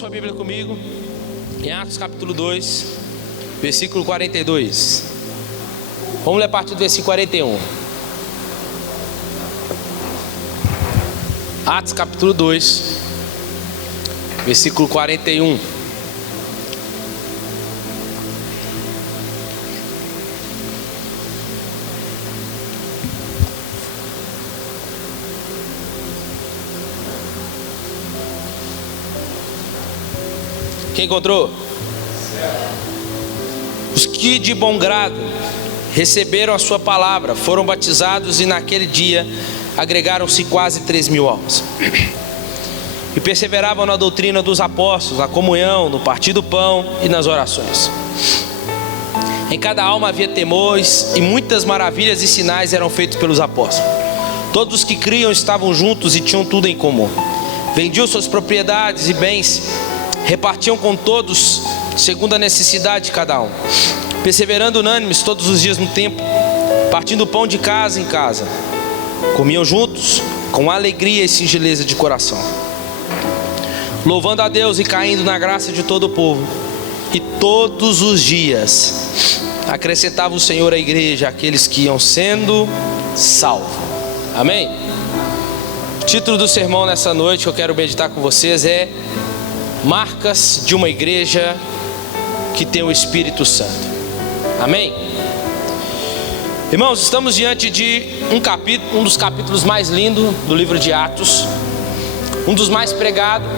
sua Bíblia comigo em Atos capítulo 2, versículo 42. Vamos ler a partir do versículo 41. Atos capítulo 2, versículo 41. Quem encontrou? Os que de bom grado receberam a sua palavra foram batizados, e naquele dia agregaram-se quase 3.000 almas. E perseveravam na doutrina dos apóstolos, na comunhão, no partir do pão e nas orações. Em cada alma havia temores, e muitas maravilhas e sinais eram feitos pelos apóstolos. Todos os que criam estavam juntos e tinham tudo em comum. Vendiam suas propriedades e bens, repartiam com todos segundo a necessidade de cada um, perseverando unânimes todos os dias no templo, partindo o pão de casa em casa. Comiam juntos com alegria e singeleza de coração, louvando a Deus e caindo na graça de todo o povo. E todos os dias acrescentava o Senhor à igreja aqueles que iam sendo salvos. Amém? O título do sermão nessa noite que eu quero meditar com vocês é Marcas de uma igreja que tem o Espírito Santo. Amém? Irmãos, estamos diante de um dos capítulos mais lindos do livro de Atos, um dos mais pregados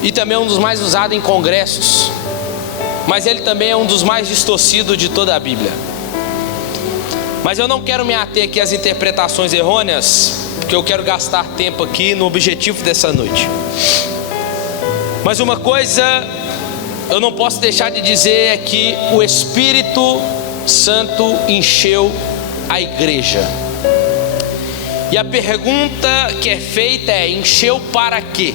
e também um dos mais usados em congressos, mas ele também é um dos mais distorcidos de toda a Bíblia. Mas eu não quero me ater aqui às interpretações errôneas, porque eu quero gastar tempo aqui no objetivo dessa noite. Mas uma coisa eu não posso deixar de dizer é que o Espírito Santo encheu a igreja. E a pergunta que é feita é: encheu para quê?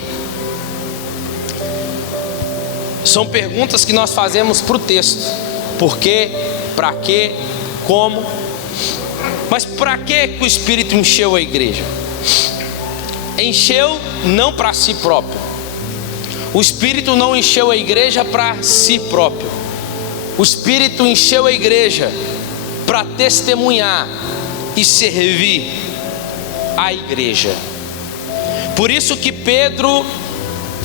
São perguntas que nós fazemos para o texto. Por quê? Para quê? Como? Mas para que o Espírito encheu a igreja? Encheu não para si próprio. O Espírito não encheu a igreja para si próprio. O Espírito encheu a igreja para testemunhar e servir a igreja. Por isso que Pedro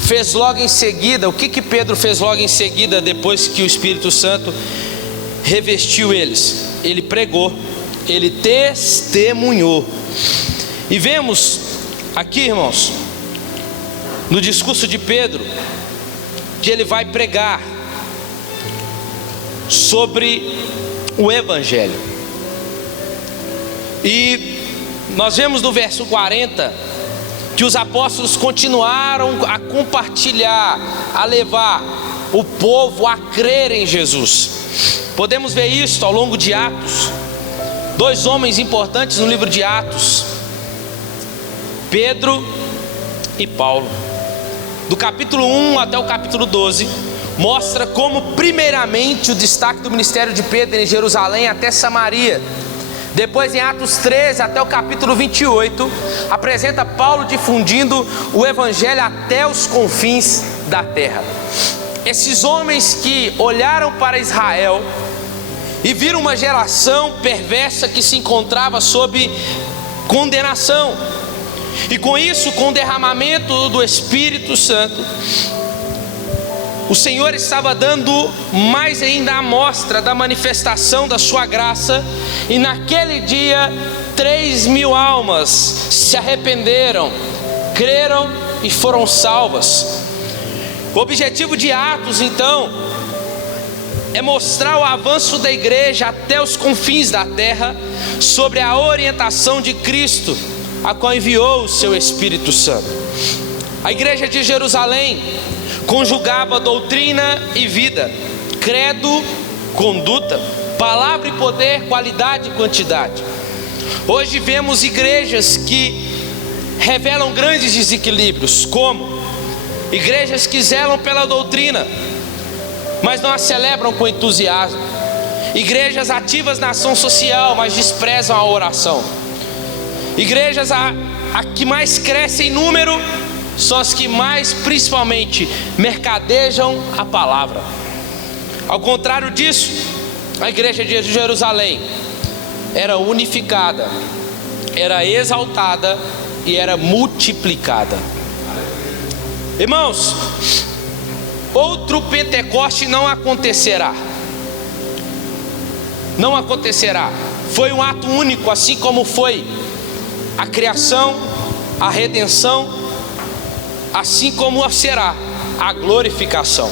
fez logo em seguida. O que Pedro fez logo em seguida, depois que o Espírito Santo revestiu eles? Ele pregou, ele testemunhou. E vemos aqui, irmãos, no discurso de Pedro, que ele vai pregar sobre o Evangelho. E nós vemos no verso 40 que os apóstolos continuaram a compartilhar, a levar o povo a crer em Jesus. Podemos ver isso ao longo de Atos. Dois homens importantes no livro de Atos, Pedro e Paulo. Do capítulo 1 até o capítulo 12, mostra como primeiramente o destaque do ministério de Pedro em Jerusalém até Samaria. Depois em Atos 13 até o capítulo 28, apresenta Paulo difundindo o Evangelho até os confins da terra. Esses homens que olharam para Israel e viram uma geração perversa que se encontrava sob condenação. E com isso, com o derramamento do Espírito Santo, o Senhor estava dando mais ainda a amostra da manifestação da sua graça. E naquele dia 3.000 almas se arrependeram, creram e foram salvas. O objetivo de Atos então é mostrar o avanço da igreja até os confins da terra, sobre a orientação de Cristo, a qual enviou o seu Espírito Santo. A igreja de Jerusalém conjugava doutrina e vida, credo, conduta, palavra e poder, qualidade e quantidade. Hoje vemos igrejas que revelam grandes desequilíbrios, como igrejas que zelam pela doutrina, mas não a celebram com entusiasmo. Igrejas ativas na ação social, mas desprezam a oração. Igrejas a que mais cresce em número, são as que mais, principalmente, mercadejam a palavra. Ao contrário disso, a igreja de Jerusalém era unificada, era exaltada e era multiplicada. Irmãos, outro Pentecoste não acontecerá. Não acontecerá. Foi um ato único, assim como foi a criação, a redenção, assim como será a glorificação.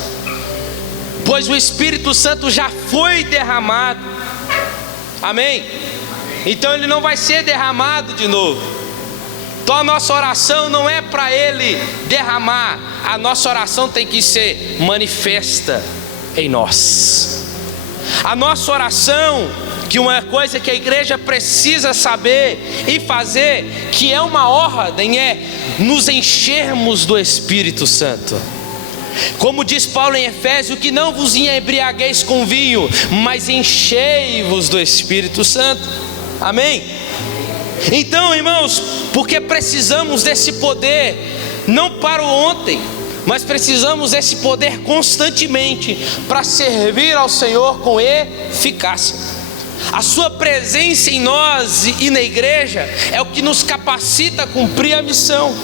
Pois o Espírito Santo já foi derramado. Amém? Então ele não vai ser derramado de novo. Então a nossa oração não é para ele derramar. A nossa oração tem que ser manifesta em nós. A nossa oração, que uma coisa que a igreja precisa saber e fazer, que é uma ordem, é nos enchermos do Espírito Santo. Como diz Paulo em Efésios, que não vos embriagueis com vinho, mas enchei-vos do Espírito Santo. Amém? Então, irmãos, porque precisamos desse poder, não para o ontem, mas precisamos desse poder constantemente, para servir ao Senhor com eficácia. A sua presença em nós e na igreja é o que nos capacita a cumprir a missão.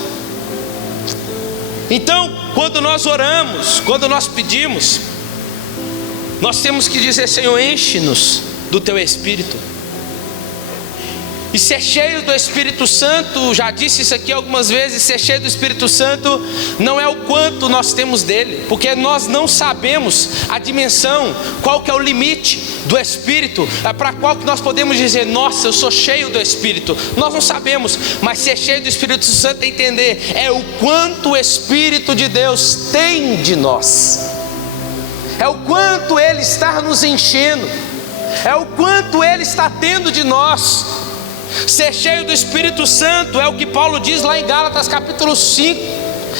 Então, quando nós oramos, quando nós pedimos, nós temos que dizer: Senhor, enche-nos do Teu Espírito. E ser cheio do Espírito Santo, já disse isso aqui algumas vezes, ser cheio do Espírito Santo não é o quanto nós temos dele, porque nós não sabemos a dimensão, qual que é o limite do Espírito, para qual que nós podemos dizer: nossa, eu sou cheio do Espírito. Nós não sabemos, mas ser cheio do Espírito Santo é entender, é o quanto o Espírito de Deus tem de nós, é o quanto Ele está nos enchendo, é o quanto Ele está tendo de nós. Ser cheio do Espírito Santo é o que Paulo diz lá em Gálatas capítulo 5.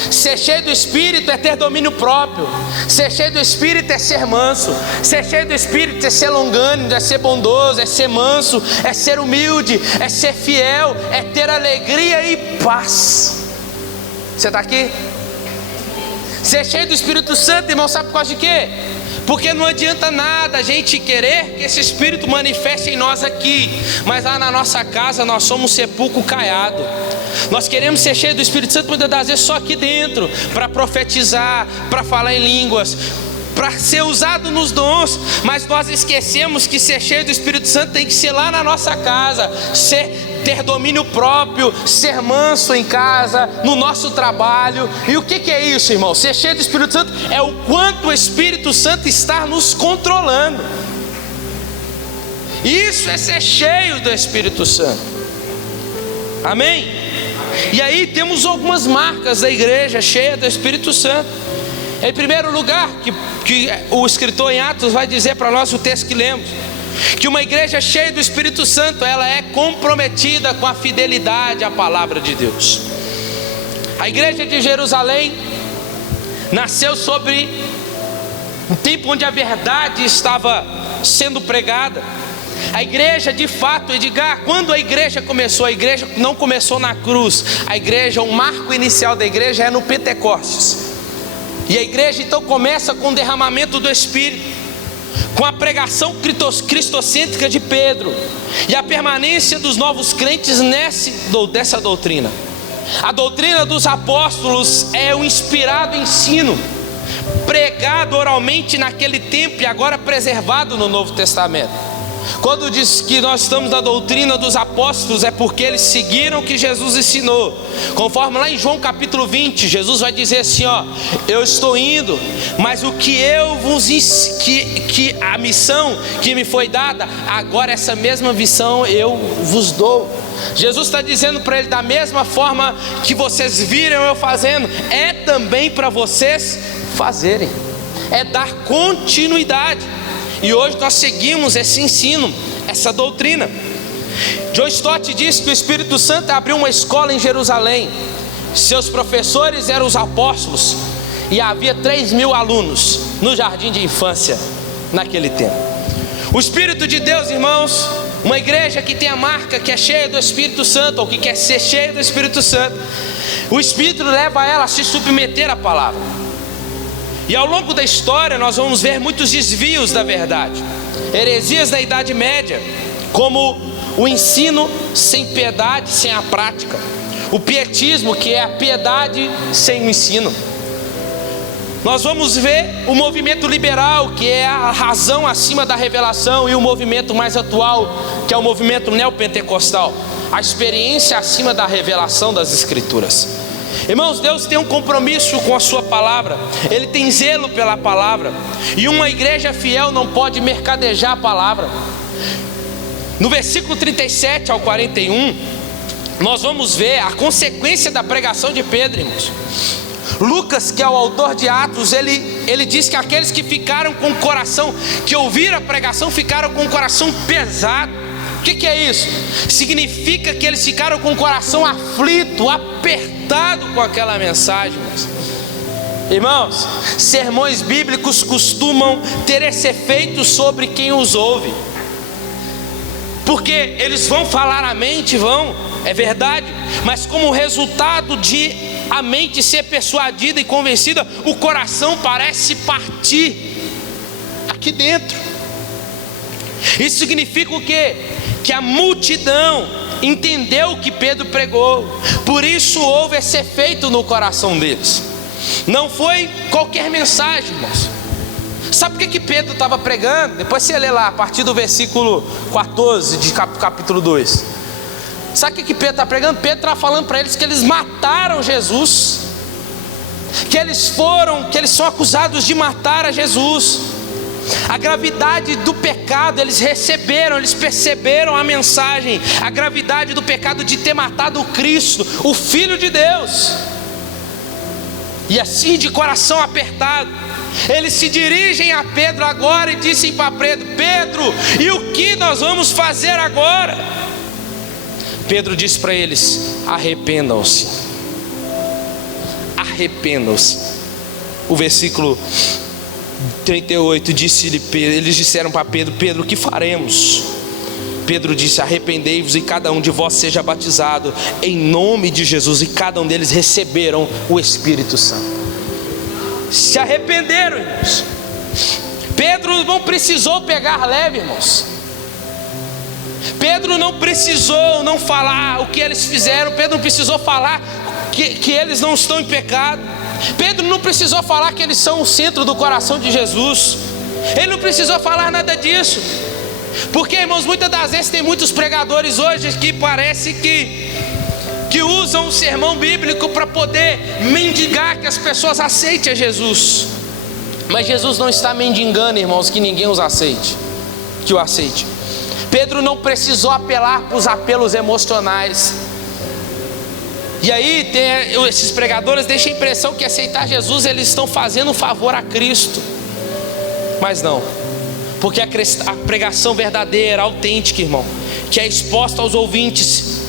Ser cheio do Espírito é ter domínio próprio. Ser cheio do Espírito é ser manso. Ser cheio do Espírito é ser longânimo, é ser bondoso, é ser manso, é ser humilde, é ser fiel, é ter alegria e paz. Você está aqui? Ser cheio do Espírito Santo, irmão, sabe por causa de quê? Porque não adianta nada a gente querer que esse Espírito manifeste em nós aqui, mas lá na nossa casa nós somos um sepulcro caiado. Nós queremos ser cheios do Espírito Santo muitas das vezes só aqui dentro, para profetizar, para falar em línguas, para ser usado nos dons, mas nós esquecemos que ser cheio do Espírito Santo tem que ser lá na nossa casa, ter domínio próprio, ser manso em casa, no nosso trabalho. E o que é isso, irmão? Ser cheio do Espírito Santo é o quanto o Espírito Santo está nos controlando. Isso é ser cheio do Espírito Santo. Amém? E aí temos algumas marcas da igreja cheia do Espírito Santo. Em primeiro lugar, que o escritor em Atos vai dizer para nós, o texto que lemos, que uma igreja cheia do Espírito Santo, ela é comprometida com a fidelidade à palavra de Deus. A igreja de Jerusalém nasceu sobre um tempo onde a verdade estava sendo pregada. A igreja, de fato, Edgar, quando a igreja começou, a igreja não começou na cruz. A igreja, o marco inicial da igreja é no Pentecostes. E a igreja então começa com o derramamento do Espírito, com a pregação cristocêntrica de Pedro e a permanência dos novos crentes dessa doutrina. A doutrina dos apóstolos é o inspirado ensino pregado oralmente naquele tempo e agora preservado no Novo Testamento. Quando diz que nós estamos na doutrina dos apóstolos, é porque eles seguiram o que Jesus ensinou. Conforme lá em João capítulo 20, Jesus vai dizer assim: ó, eu estou indo, mas o que eu vos que a missão que me foi dada, agora essa mesma missão eu vos dou. Jesus está dizendo para ele: da mesma forma que vocês viram eu fazendo, é também para vocês fazerem, é dar continuidade. E hoje nós seguimos esse ensino, essa doutrina. John Stott diz que o Espírito Santo abriu uma escola em Jerusalém. Seus professores eram os apóstolos, e havia 3.000 alunos no jardim de infância naquele tempo. O Espírito de Deus, irmãos, Uma igreja que tem a marca, que é cheia do Espírito Santo, ou que quer ser cheia do Espírito Santo, o Espírito leva ela a se submeter à palavra. E ao longo da história nós vamos ver muitos desvios da verdade, heresias da Idade Média, como o ensino sem piedade, sem a prática, o pietismo, que é a piedade sem o ensino. Nós vamos ver o movimento liberal, que é a razão acima da revelação, e o movimento mais atual, que é o movimento neopentecostal, a experiência acima da revelação das Escrituras. Irmãos, Deus tem um compromisso com a sua palavra, Ele tem zelo pela palavra, e uma igreja fiel não pode mercadejar a palavra. No versículo 37 ao 41, nós vamos ver a consequência da pregação de Pedro, irmãos. Lucas, que é o autor de Atos, ele diz que aqueles que ficaram com o coração, que ouviram a pregação, ficaram com o coração pesado. O que é isso? Significa que eles ficaram com o coração aflito, apertado com aquela mensagem. Irmãos, sermões bíblicos costumam ter esse efeito sobre quem os ouve, porque eles vão falar a mente, é verdade, mas como resultado de a mente ser persuadida e convencida, o coração parece partir aqui dentro. Isso significa o quê? Que a multidão entendeu o que Pedro pregou, por isso houve esse efeito no coração deles. Não foi qualquer mensagem, irmãos. Sabe por que Pedro estava pregando? Depois você lê lá, a partir do versículo 14 de capítulo 2. Sabe o que Pedro está pregando? Pedro está falando para eles que eles mataram Jesus, que eles são acusados de matar a Jesus. A gravidade do pecado eles receberam, eles perceberam a mensagem, a gravidade do pecado de ter matado o Cristo, o Filho de Deus. E assim, de coração apertado, eles se dirigem a Pedro agora e dizem para Pedro: Pedro, e o que nós vamos fazer agora? Pedro disse para eles: arrependam-se. Arrependam-se. O versículo 38 eles disseram para Pedro: Pedro, o que faremos? Pedro disse: arrependei-vos e cada um de vós seja batizado em nome de Jesus. E cada um deles receberam o Espírito Santo. Se arrependeram, irmãos. Pedro não precisou pegar leve, irmãos. Pedro não precisou não falar o que eles fizeram. Pedro não precisou falar que eles não estão em pecado. Pedro não precisou falar que eles são o centro do coração de Jesus. Ele não precisou falar nada disso. Porque, irmãos, muitas das vezes tem muitos pregadores hoje que parece que usam o sermão bíblico para poder mendigar que as pessoas aceitem a Jesus. Mas Jesus não está mendigando, irmãos, que ninguém os aceite, que o aceite. Pedro não precisou apelar para os apelos emocionais. E aí esses pregadores deixam a impressão que aceitar Jesus eles estão fazendo um favor a Cristo. Mas não, porque a pregação verdadeira, autêntica, irmão, que é exposta aos ouvintes,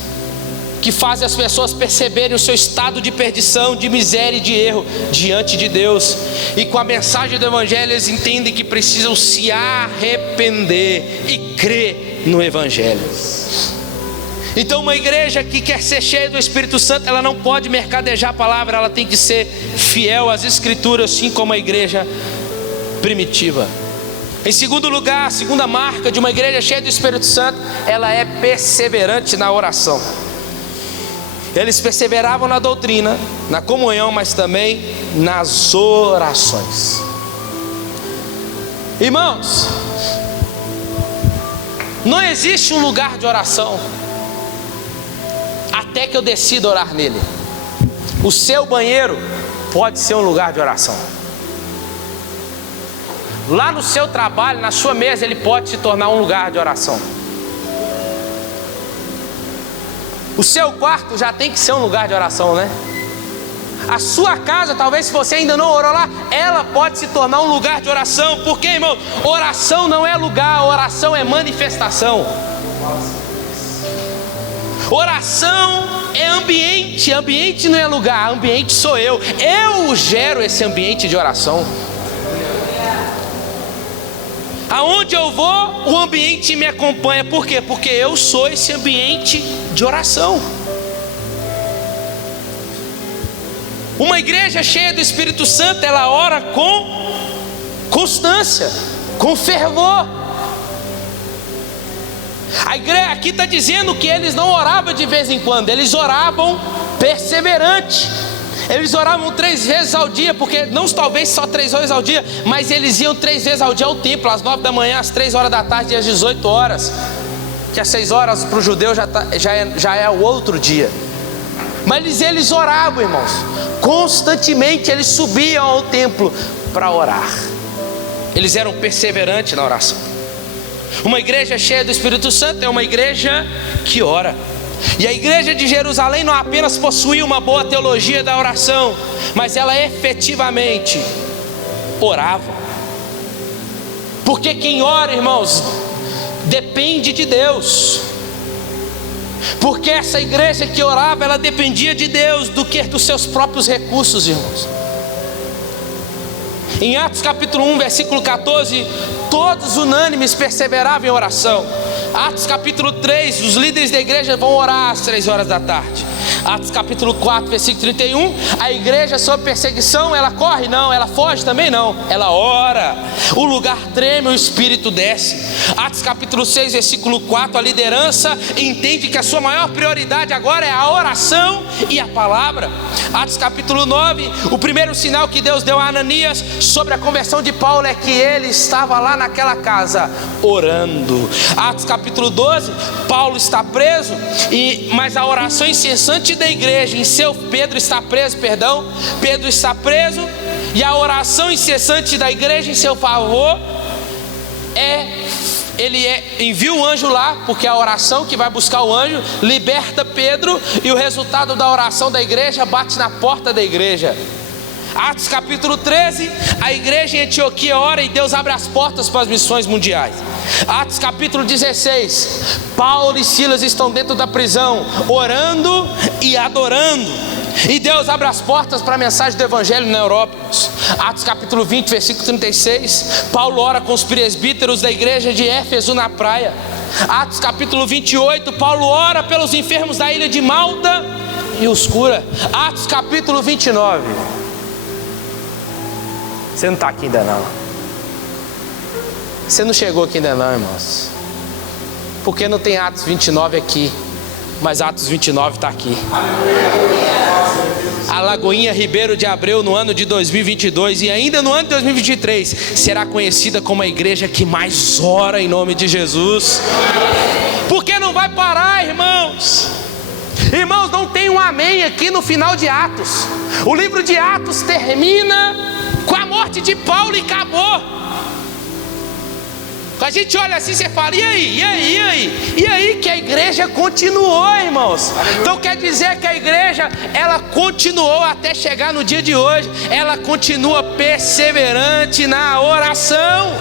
que faz as pessoas perceberem o seu estado de perdição, de miséria e de erro diante de Deus, e com a mensagem do Evangelho eles entendem que precisam se arrepender e crer no Evangelho. Então uma igreja que quer ser cheia do Espírito Santo, ela não pode mercadejar a palavra, ela tem que ser fiel às Escrituras, assim como a igreja primitiva. Em segundo lugar, a segunda marca de uma igreja cheia do Espírito Santo, ela é perseverante na oração. Eles perseveravam na doutrina, na comunhão, mas também nas orações. Irmãos, não existe um lugar de oração até que eu decida orar nele. O seu banheiro pode ser um lugar de oração. Lá no seu trabalho, na sua mesa, ele pode se tornar um lugar de oração. O seu quarto já tem que ser um lugar de oração, né? A sua casa, talvez se você ainda não orou lá, ela pode se tornar um lugar de oração. Porque, irmão, oração não é lugar, oração é manifestação. Oração é ambiente, ambiente não é lugar, ambiente sou eu. Eu gero esse ambiente de oração. Aonde eu eu vou, o ambiente me acompanha. Por quê? Porque eu sou esse ambiente de oração. Uma igreja cheia do Espírito Santo, ela ora com constância, com fervor. A igreja aqui está dizendo que eles não oravam de vez em quando, eles oravam perseverante. Eles oravam 3 vezes ao dia, porque não talvez só 3 vezes ao dia, mas eles iam 3 vezes ao dia ao templo, às 9 da manhã, às 3 horas da tarde e às 18 horas. Que às 6 horas para o judeu já é o outro dia. Mas eles oravam, irmãos, constantemente. Eles subiam ao templo para orar. Eles eram perseverantes na oração. Uma igreja cheia do Espírito Santo é uma igreja que ora. E a igreja de Jerusalém não apenas possuía uma boa teologia da oração, mas ela efetivamente orava. Porque quem ora, irmãos, depende de Deus. Porque essa igreja que orava, ela dependia de Deus do que dos seus próprios recursos, irmãos. Em Atos capítulo 1, versículo 14, todos unânimes perseveravam em oração. Atos capítulo 3, os líderes da igreja vão orar às 3 horas da tarde. Atos capítulo 4, versículo 31, a igreja sob perseguição, ela corre? Não. Ela foge também? Não. Ela ora. O lugar treme, o Espírito desce. Atos capítulo 6, versículo 4, a liderança entende que a sua maior prioridade agora é a oração e a palavra. Atos capítulo 9, o primeiro sinal que Deus deu a Ananias sobre a conversão de Paulo é que ele estava lá naquela casa orando. Atos capítulo 12, Paulo está preso, mas a oração incessante da igreja Pedro está preso, e a oração incessante da igreja em seu favor envia um anjo lá, porque é a oração que vai buscar o anjo, liberta Pedro, e o resultado da oração da igreja bate na porta da igreja. Atos capítulo 13, a igreja em Antioquia ora e Deus abre as portas para as missões mundiais. Atos capítulo 16, Paulo e Silas estão dentro da prisão, orando e adorando, e Deus abre as portas para a mensagem do evangelho na Europa. Atos capítulo 20, versículo 36, Paulo ora com os presbíteros da igreja de Éfeso na praia. Atos capítulo 28, Paulo ora pelos enfermos da ilha de Malta e os cura. Atos capítulo 29, você não está aqui ainda não. Você não chegou aqui ainda não, irmãos. Porque não tem Atos 29 aqui, mas Atos 29 está aqui. A Lagoinha Ribeiro de Abreu no ano de 2022 e ainda no ano de 2023 será conhecida como a igreja que mais ora em nome de Jesus. Porque não vai parar, irmãos. Irmãos, não tem um amém aqui no final de Atos. O livro de Atos termina com a morte de Paulo e acabou. A gente olha assim, você fala, e aí que a igreja continuou, irmãos. Então quer dizer que a igreja, ela continuou até chegar no dia de hoje. Ela continua perseverante na oração.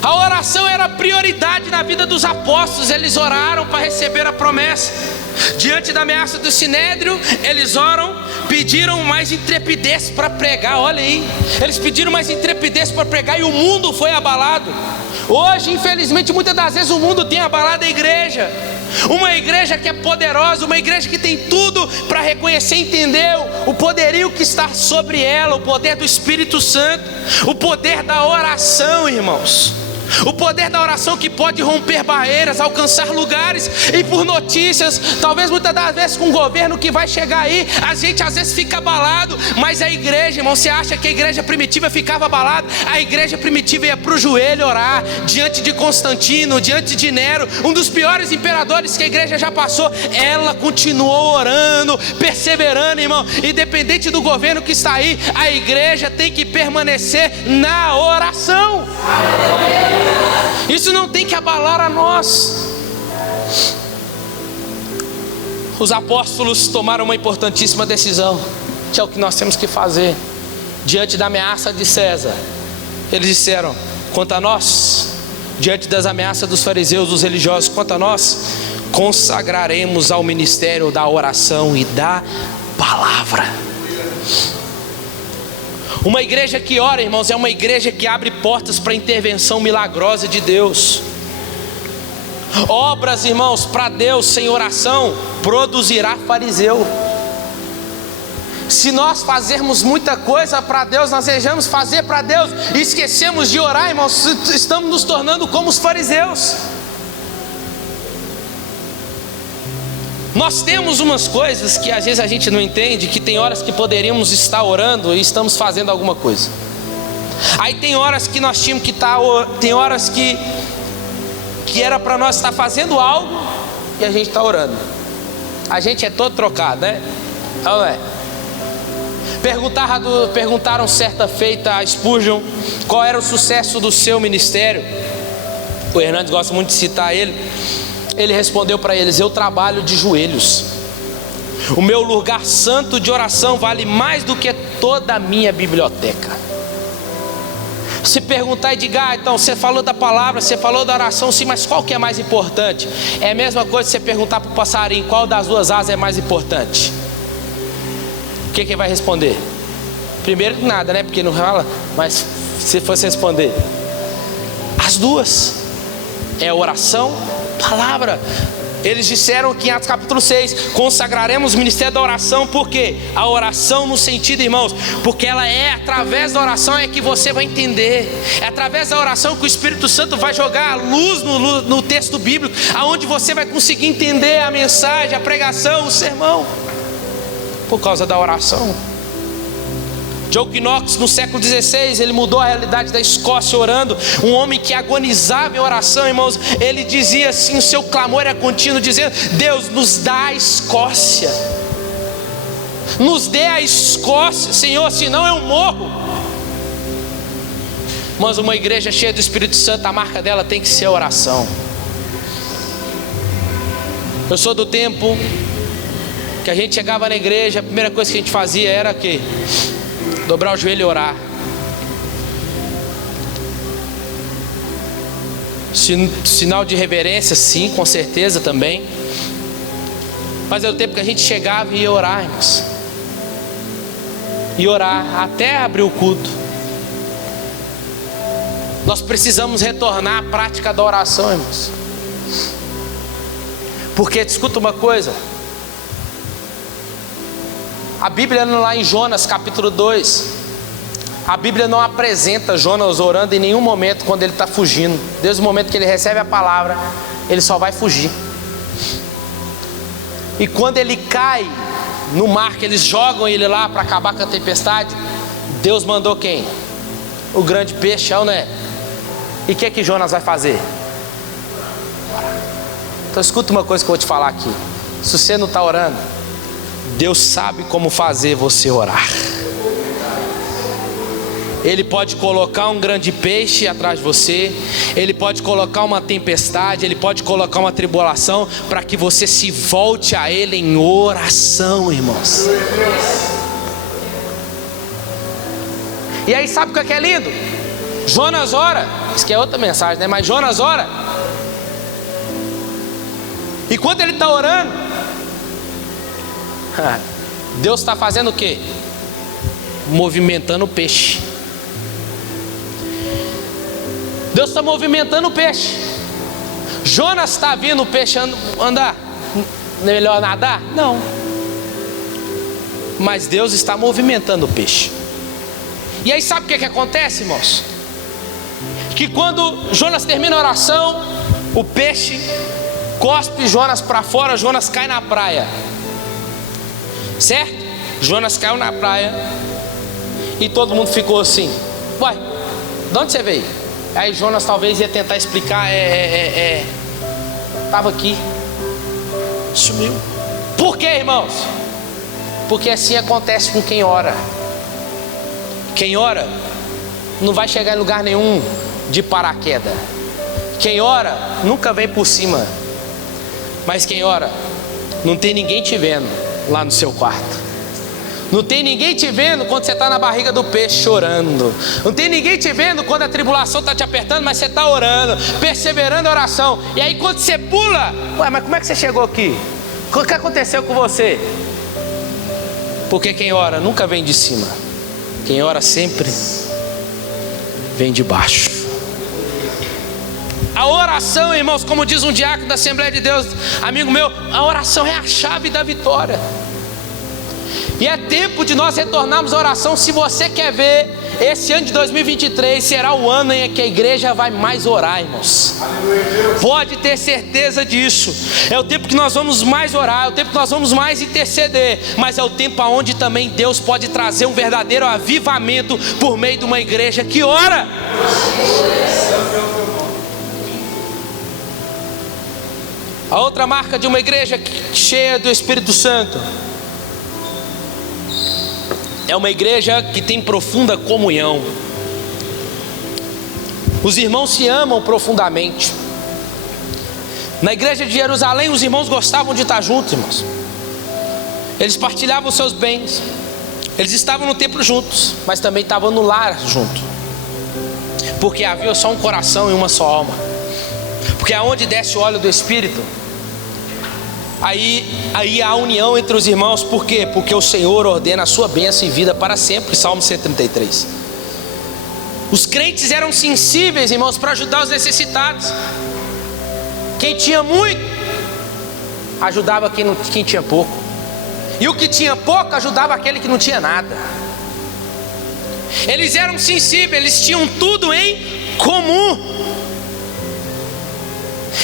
A oração era prioridade na vida dos apóstolos. Eles oraram para receber a promessa. Diante da ameaça do sinédrio, eles oram, pediram mais intrepidez para pregar. Olha aí, eles pediram mais intrepidez para pregar e o mundo foi abalado. Hoje, infelizmente, muitas das vezes o mundo tem abalado a igreja. Uma igreja que é poderosa, uma igreja que tem tudo para reconhecer e entender o poderio que está sobre ela, o poder do Espírito Santo, o poder da oração, irmãos. O poder da oração que pode romper barreiras, alcançar lugares. E por notícias, talvez muitas das vezes com o governo que vai chegar aí, a gente às vezes fica abalado. Mas a igreja, irmão, você acha que a igreja primitiva ficava abalada? A igreja primitiva ia para o joelho orar, diante de Constantino, diante de Nero, um dos piores imperadores que a igreja já passou. Ela continuou orando, perseverando, irmão. Independente do governo que está aí, a igreja tem que permanecer na oração. Isso não tem que abalar a nós. Os apóstolos tomaram uma importantíssima decisão, que é o que nós temos que fazer diante da ameaça de César. Eles disseram: quanto a nós, diante das ameaças dos fariseus, dos religiosos, quanto a nós, consagraremos ao ministério da oração e da palavra. Uma igreja que ora, irmãos, é uma igreja que abre portas para a intervenção milagrosa de Deus. Obras, irmãos, para Deus sem oração produzirá fariseu. Se nós fazermos muita coisa para Deus, nós desejamos fazer para Deus e esquecemos de orar, irmãos, estamos nos tornando como os fariseus. Nós temos umas coisas que às vezes a gente não entende, que tem horas que poderíamos estar orando e estamos fazendo alguma coisa. Aí tem horas que nós tínhamos que estar, tem horas que era para nós estar fazendo algo e a gente está orando. A gente é todo trocado, né? Não é? Perguntaram certa feita a Spurgeon qual era o sucesso do seu ministério. O Hernandes gosta muito de citar ele. Ele respondeu para eles: eu trabalho de joelhos. O meu lugar santo de oração vale mais do que toda a minha biblioteca. Se perguntar e diga: então você falou da palavra, você falou da oração, sim, mas qual que é mais importante? É a mesma coisa que você perguntar para o passarinho: qual das duas asas é mais importante? O que ele vai responder? Primeiro que nada, né? Porque não fala. Mas se fosse responder, as duas é oração, palavra. Eles disseram que em Atos capítulo 6 consagraremos o ministério da oração. Por quê? A oração no sentido, irmãos, porque ela é através da oração é que você vai entender. É através da oração que o Espírito Santo vai jogar a luz no texto bíblico, aonde você vai conseguir entender a mensagem, a pregação, o sermão, por causa da oração. John Knox, no século XVI, ele mudou a realidade da Escócia orando. Um homem que agonizava em oração, irmãos, ele dizia assim, o seu clamor era contínuo, dizendo: Deus, nos dá a Escócia, nos dê a Escócia, Senhor, senão eu morro. Mas uma igreja cheia do Espírito Santo, a marca dela tem que ser a oração. Eu sou do tempo que a gente chegava na igreja, a primeira coisa que a gente fazia era o quê? Dobrar o joelho e orar. Sinal de reverência, sim, com certeza também. Mas é o tempo que a gente chegava e ia orar, irmãos. E orar até abrir o culto. Nós precisamos retornar à prática da oração, irmãos. Porque, escuta uma coisa, a Bíblia lá em Jonas capítulo 2, a Bíblia não apresenta Jonas orando em nenhum momento quando ele está fugindo. Desde o momento que ele recebe a palavra, ele só vai fugir. E quando ele cai no mar, que eles jogam ele lá para acabar com a tempestade, Deus mandou quem? O grande peixão, né? E o que Jonas vai fazer? Então escuta uma coisa que eu vou te falar aqui. Se você não está orando, Deus sabe como fazer você orar. Ele pode colocar um grande peixe atrás de você, Ele pode colocar uma tempestade, Ele pode colocar uma tribulação, para que você se volte a Ele em oração, irmãos. E aí sabe o que é lindo? Jonas ora, isso que é outra mensagem, né? Mas Jonas ora, e quando ele está orando, Deus está fazendo o quê? Movimentando o peixe. Deus está movimentando o peixe. Jonas está vendo o peixe andar. Não é melhor nadar? Não. Mas Deus está movimentando o peixe. E aí sabe o que acontece, irmãos? Que quando Jonas termina a oração, o peixe cospe Jonas para fora, Jonas cai na praia. Certo? Jonas caiu na praia e todo mundo ficou assim: uai, de onde você veio? Aí Jonas talvez ia tentar explicar: estava aqui, sumiu. Por quê, irmãos? Porque assim acontece com quem ora. Quem ora não vai chegar em lugar nenhum de paraquedas. Quem ora nunca vem por cima. Mas quem ora, não tem ninguém te vendo lá no seu quarto. Não tem ninguém te vendo quando você está na barriga do peixe chorando. Não tem ninguém te vendo quando a tribulação está te apertando, mas você está orando, perseverando a oração. E aí quando você pula: ué, mas como é que você chegou aqui? O que aconteceu com você? Porque quem ora nunca vem de cima. Quem ora sempre vem de baixo. A oração, irmãos, como diz um diácono da Assembleia de Deus, amigo meu, a oração é a chave da vitória. E é tempo de nós retornarmos à oração. Se você quer ver, esse ano de 2023 será o ano em que a igreja vai mais orar, irmãos. Pode ter certeza disso. É o tempo que nós vamos mais orar, é o tempo que nós vamos mais interceder. Mas é o tempo onde também Deus pode trazer um verdadeiro avivamento por meio de uma igreja que ora. A outra marca de uma igreja cheia do Espírito Santo é uma igreja que tem profunda comunhão. Os irmãos se amam profundamente. Na igreja de Jerusalém, os irmãos gostavam de estar juntos, irmãos. Eles partilhavam seus bens. Eles estavam no templo juntos, mas também estavam no lar junto. Porque havia só um coração e uma só alma. Porque aonde desce o óleo do Espírito, aí há a união entre os irmãos. Por quê? Porque o Senhor ordena a sua bênção e vida para sempre. Salmo 133. Os crentes eram sensíveis, irmãos, para ajudar os necessitados. Quem tinha muito ajudava quem tinha pouco, e o que tinha pouco ajudava aquele que não tinha nada. Eles eram sensíveis, eles tinham tudo em comum.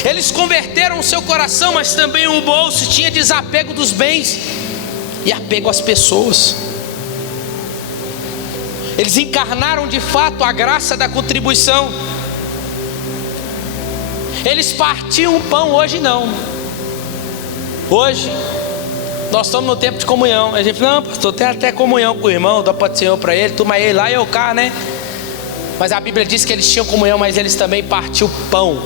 Eles converteram o seu coração, mas também o bolso. Tinha desapego dos bens e apego às pessoas. Eles encarnaram de fato a graça da contribuição. Eles partiam o pão. Hoje não. Hoje nós estamos no tempo de comunhão. A gente fala, não, pastor, tem até comunhão com o irmão, dá para Senhor para ele, toma ele lá e eu cá, né? Mas a Bíblia diz que eles tinham comunhão, mas eles também partiam o pão.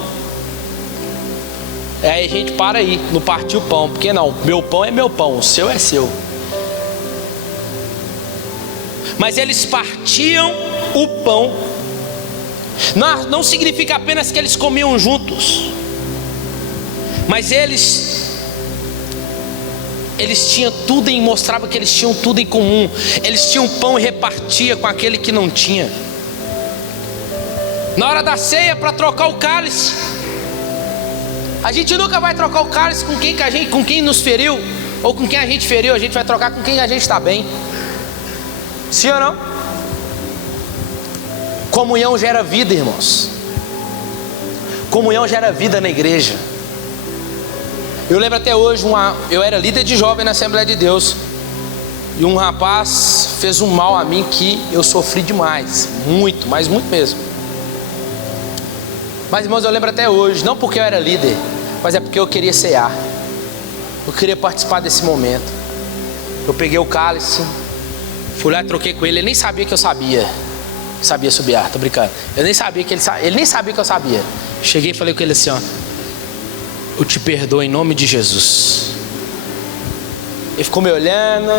Aí a gente para aí, não partiu o pão. Porque não, meu pão é meu pão, o seu é seu. Mas eles partiam o pão. Não significa apenas que eles comiam juntos, mas eles tinham tudo e mostrava que eles tinham tudo em comum. Eles tinham pão e repartia com aquele que não tinha. Na hora da ceia, para trocar o cálice, a gente nunca vai trocar o cálice com quem nos feriu, ou com quem a gente feriu. A gente vai trocar com quem a gente está bem. Sim ou não? Comunhão gera vida, irmãos. Comunhão gera vida na igreja. Eu lembro até hoje, eu era líder de jovem na Assembleia de Deus, e um rapaz fez um mal a mim que eu sofri demais. Muito, mas muito mesmo. Mas, irmãos, eu lembro até hoje, não porque eu era líder, mas é porque eu queria cear. Eu queria participar desse momento. Eu peguei o cálice, fui lá e troquei com ele. Ele nem sabia que eu sabia subiar, tô brincando. Eu nem sabia que ele nem sabia que eu sabia. Cheguei e falei com ele assim, ó: eu te perdoo em nome de Jesus. Ele ficou me olhando.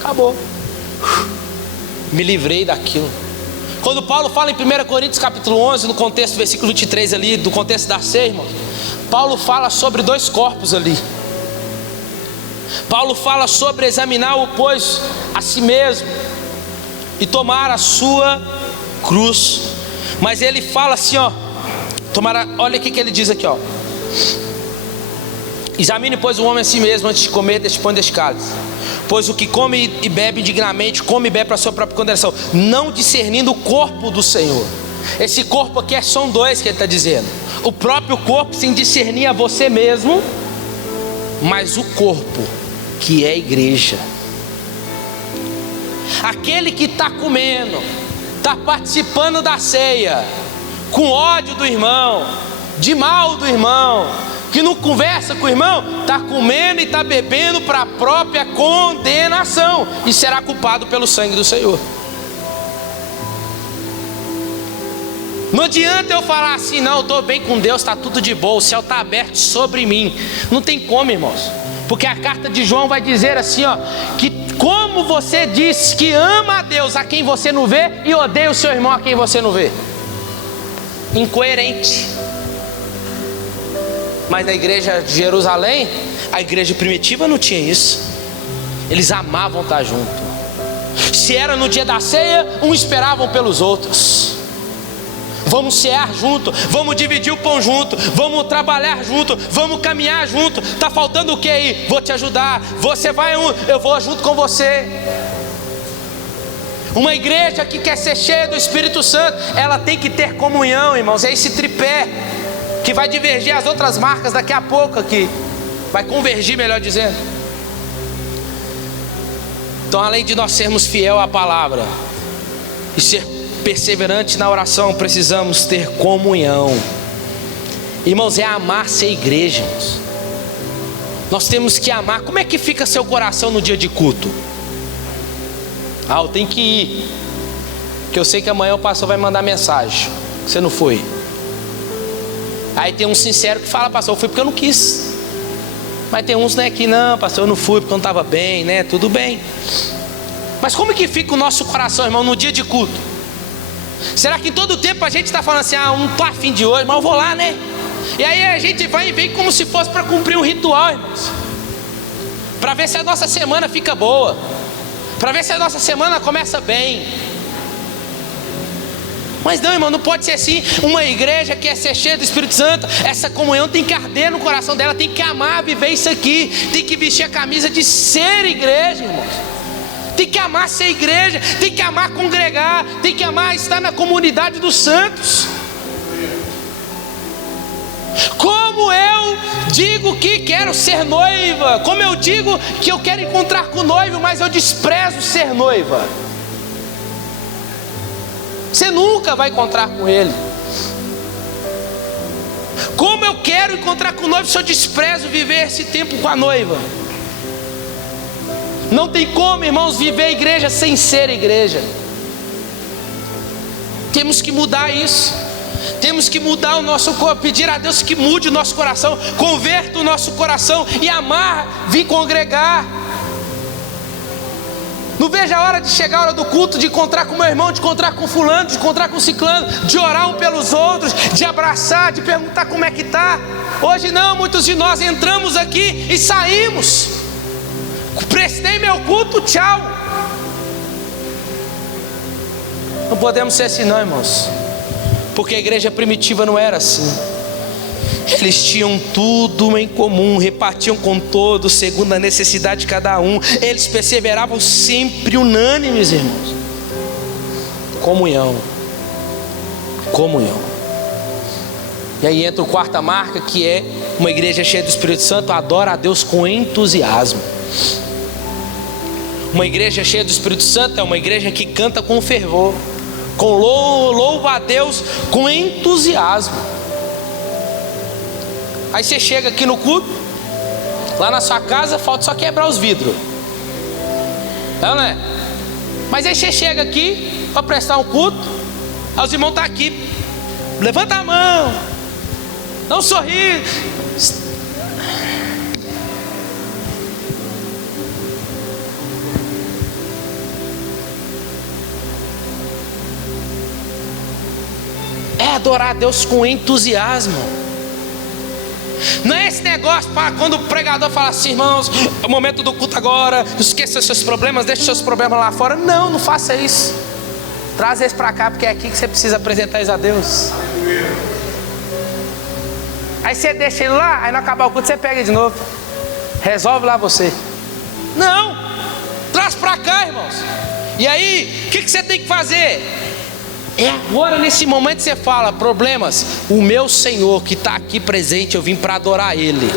Acabou. Me livrei daquilo. Quando Paulo fala em 1 Coríntios capítulo 11, no contexto, versículo 23 ali, do contexto da ceia, irmão, Paulo fala sobre dois corpos ali. Paulo fala sobre examinar, pois, a si mesmo e tomar a sua cruz. Mas ele fala assim, ó, olha o que ele diz aqui, ó: examine, pois, o homem a si mesmo antes de comer deste pão e deste cálice. Pois o que come e bebe indignamente, come e bebe para a sua própria condenação, não discernindo o corpo do Senhor. Esse corpo aqui são dois que ele está dizendo. O próprio corpo sem discernir a você mesmo, mas o corpo que é a igreja. Aquele que está comendo, está participando da ceia, com ódio do irmão, de mal do irmão, que não conversa com o irmão, está comendo e está bebendo para a própria condenação, e será culpado pelo sangue do Senhor. Não adianta eu falar assim, não, eu estou bem com Deus, está tudo de boa, o céu está aberto sobre mim. Não tem como, irmãos, porque a carta de João vai dizer assim, ó, que como você diz que ama a Deus a quem você não vê, e odeia o seu irmão a quem você não vê? Incoerente. Mas na igreja de Jerusalém, a igreja primitiva não tinha isso. Eles amavam estar junto. Se Se era no dia da ceia, uns esperavam pelos outros. Vamos cear junto, vamos dividir o pão junto, vamos trabalhar junto, vamos caminhar junto. Está faltando o que aí? Vou te ajudar. Você vai, eu vou junto com você. Uma igreja que quer ser cheia do Espírito Santo, ela tem que ter comunhão, irmãos. É esse tripé que vai divergir as outras marcas daqui a pouco aqui. Vai convergir, melhor dizendo. Então, além de nós sermos fiel à palavra e ser perseverante na oração, precisamos ter comunhão. Irmãos, é amar ser igreja, irmãos. Nós temos que amar. Como é que fica seu coração no dia de culto? Eu tenho que ir, porque eu sei que amanhã o pastor vai mandar mensagem. Você não foi. Aí tem um sincero que fala: pastor, eu fui porque eu não quis. Mas tem uns, né, que não, pastor, eu não fui porque eu não estava bem, né? Tudo bem. Mas como que fica o nosso coração, irmão, no dia de culto? Será que em todo tempo a gente está falando assim: não estou afim de hoje, mas eu vou lá, né? E aí a gente vai e vem como se fosse para cumprir um ritual, irmãos, para ver se a nossa semana fica boa, para ver se a nossa semana começa bem. Mas não, irmão, não pode ser assim. Uma igreja que quer ser cheia do Espírito Santo, essa comunhão tem que arder no coração dela, tem que amar viver isso aqui, tem que vestir a camisa de ser igreja, irmãos. Tem que amar ser igreja, tem que amar congregar, tem que amar estar na comunidade dos santos. Como eu digo que quero ser noiva, como eu digo que eu quero encontrar com o noivo, mas eu desprezo ser noiva. Você nunca vai encontrar com ele. Como eu quero encontrar com o noivo se eu desprezo viver esse tempo com a noiva? Não tem como, irmãos, viver a igreja sem ser igreja. Temos que mudar isso. Temos que mudar o nosso corpo, pedir a Deus que mude o nosso coração, converta o nosso coração e amar, vir congregar. Não vejo a hora de chegar a hora do culto, de encontrar com meu irmão, de encontrar com fulano, de encontrar com ciclano, de orar um pelos outros, de abraçar, de perguntar como é que está. Hoje não, muitos de nós entramos aqui e saímos. Prestei meu culto, tchau. Não podemos ser assim não, irmãos, porque a igreja primitiva não era assim. Eles tinham tudo em comum, repartiam com todos segundo a necessidade de cada um. Eles perseveravam sempre unânimes, irmãos. Comunhão. E aí entra a quarta marca, que é uma igreja cheia do Espírito Santo, adora a Deus com entusiasmo. Uma igreja cheia do Espírito Santo é uma igreja que canta com fervor, com louva a Deus com entusiasmo. Aí você chega aqui no culto, lá na sua casa falta só quebrar os vidros, não é? Mas aí você chega aqui para prestar um culto, aí os irmãos estão aqui, levanta a mão, dá um sorriso. É adorar a Deus com entusiasmo. Não é esse negócio para quando o pregador fala assim: irmãos, é o momento do culto agora, esqueça os seus problemas, deixe os seus problemas lá fora. Não faça isso. Traz eles para cá, porque é aqui que você precisa apresentar eles a Deus. Aí você deixa ele lá, aí não acabar o culto, você pega ele de novo, resolve lá você. Não, traz para cá, irmãos. E aí, o que você tem que fazer? É agora, nesse momento, você fala: problemas, o meu Senhor que está aqui presente, eu vim para adorar Ele.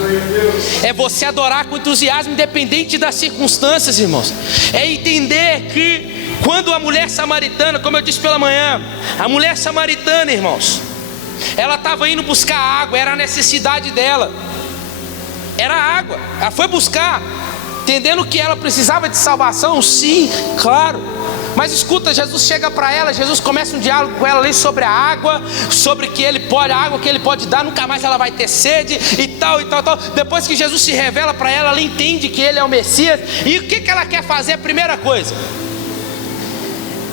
É você adorar com entusiasmo, independente das circunstâncias, irmãos. É entender que quando a mulher samaritana, como eu disse pela manhã, a mulher samaritana, irmãos, ela estava indo buscar água, era a necessidade dela, era água. Ela foi buscar, entendendo que ela precisava de salvação, sim, claro. Mas escuta, Jesus chega para ela, Jesus começa um diálogo com ela ali sobre a água, sobre que a água que ele pode dar, nunca mais ela vai ter sede e tal. Depois que Jesus se revela para ela, ela entende que ele é o Messias. E o que ela quer fazer? A primeira coisa,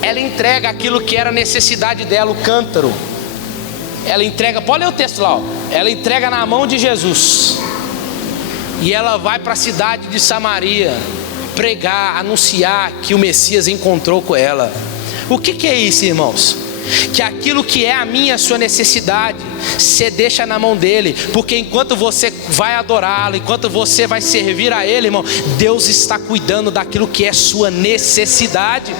ela entrega aquilo que era necessidade dela, o cântaro. Ela entrega, pode ler o texto lá, ó. Ela entrega na mão de Jesus. E ela vai para a cidade de Samaria pregar, anunciar que o Messias encontrou com ela. O que é isso, irmãos? Que aquilo que é a minha, a sua necessidade, você deixa na mão dele, porque enquanto você vai adorá-lo, enquanto você vai servir a ele, irmão, Deus está cuidando daquilo que é sua necessidade.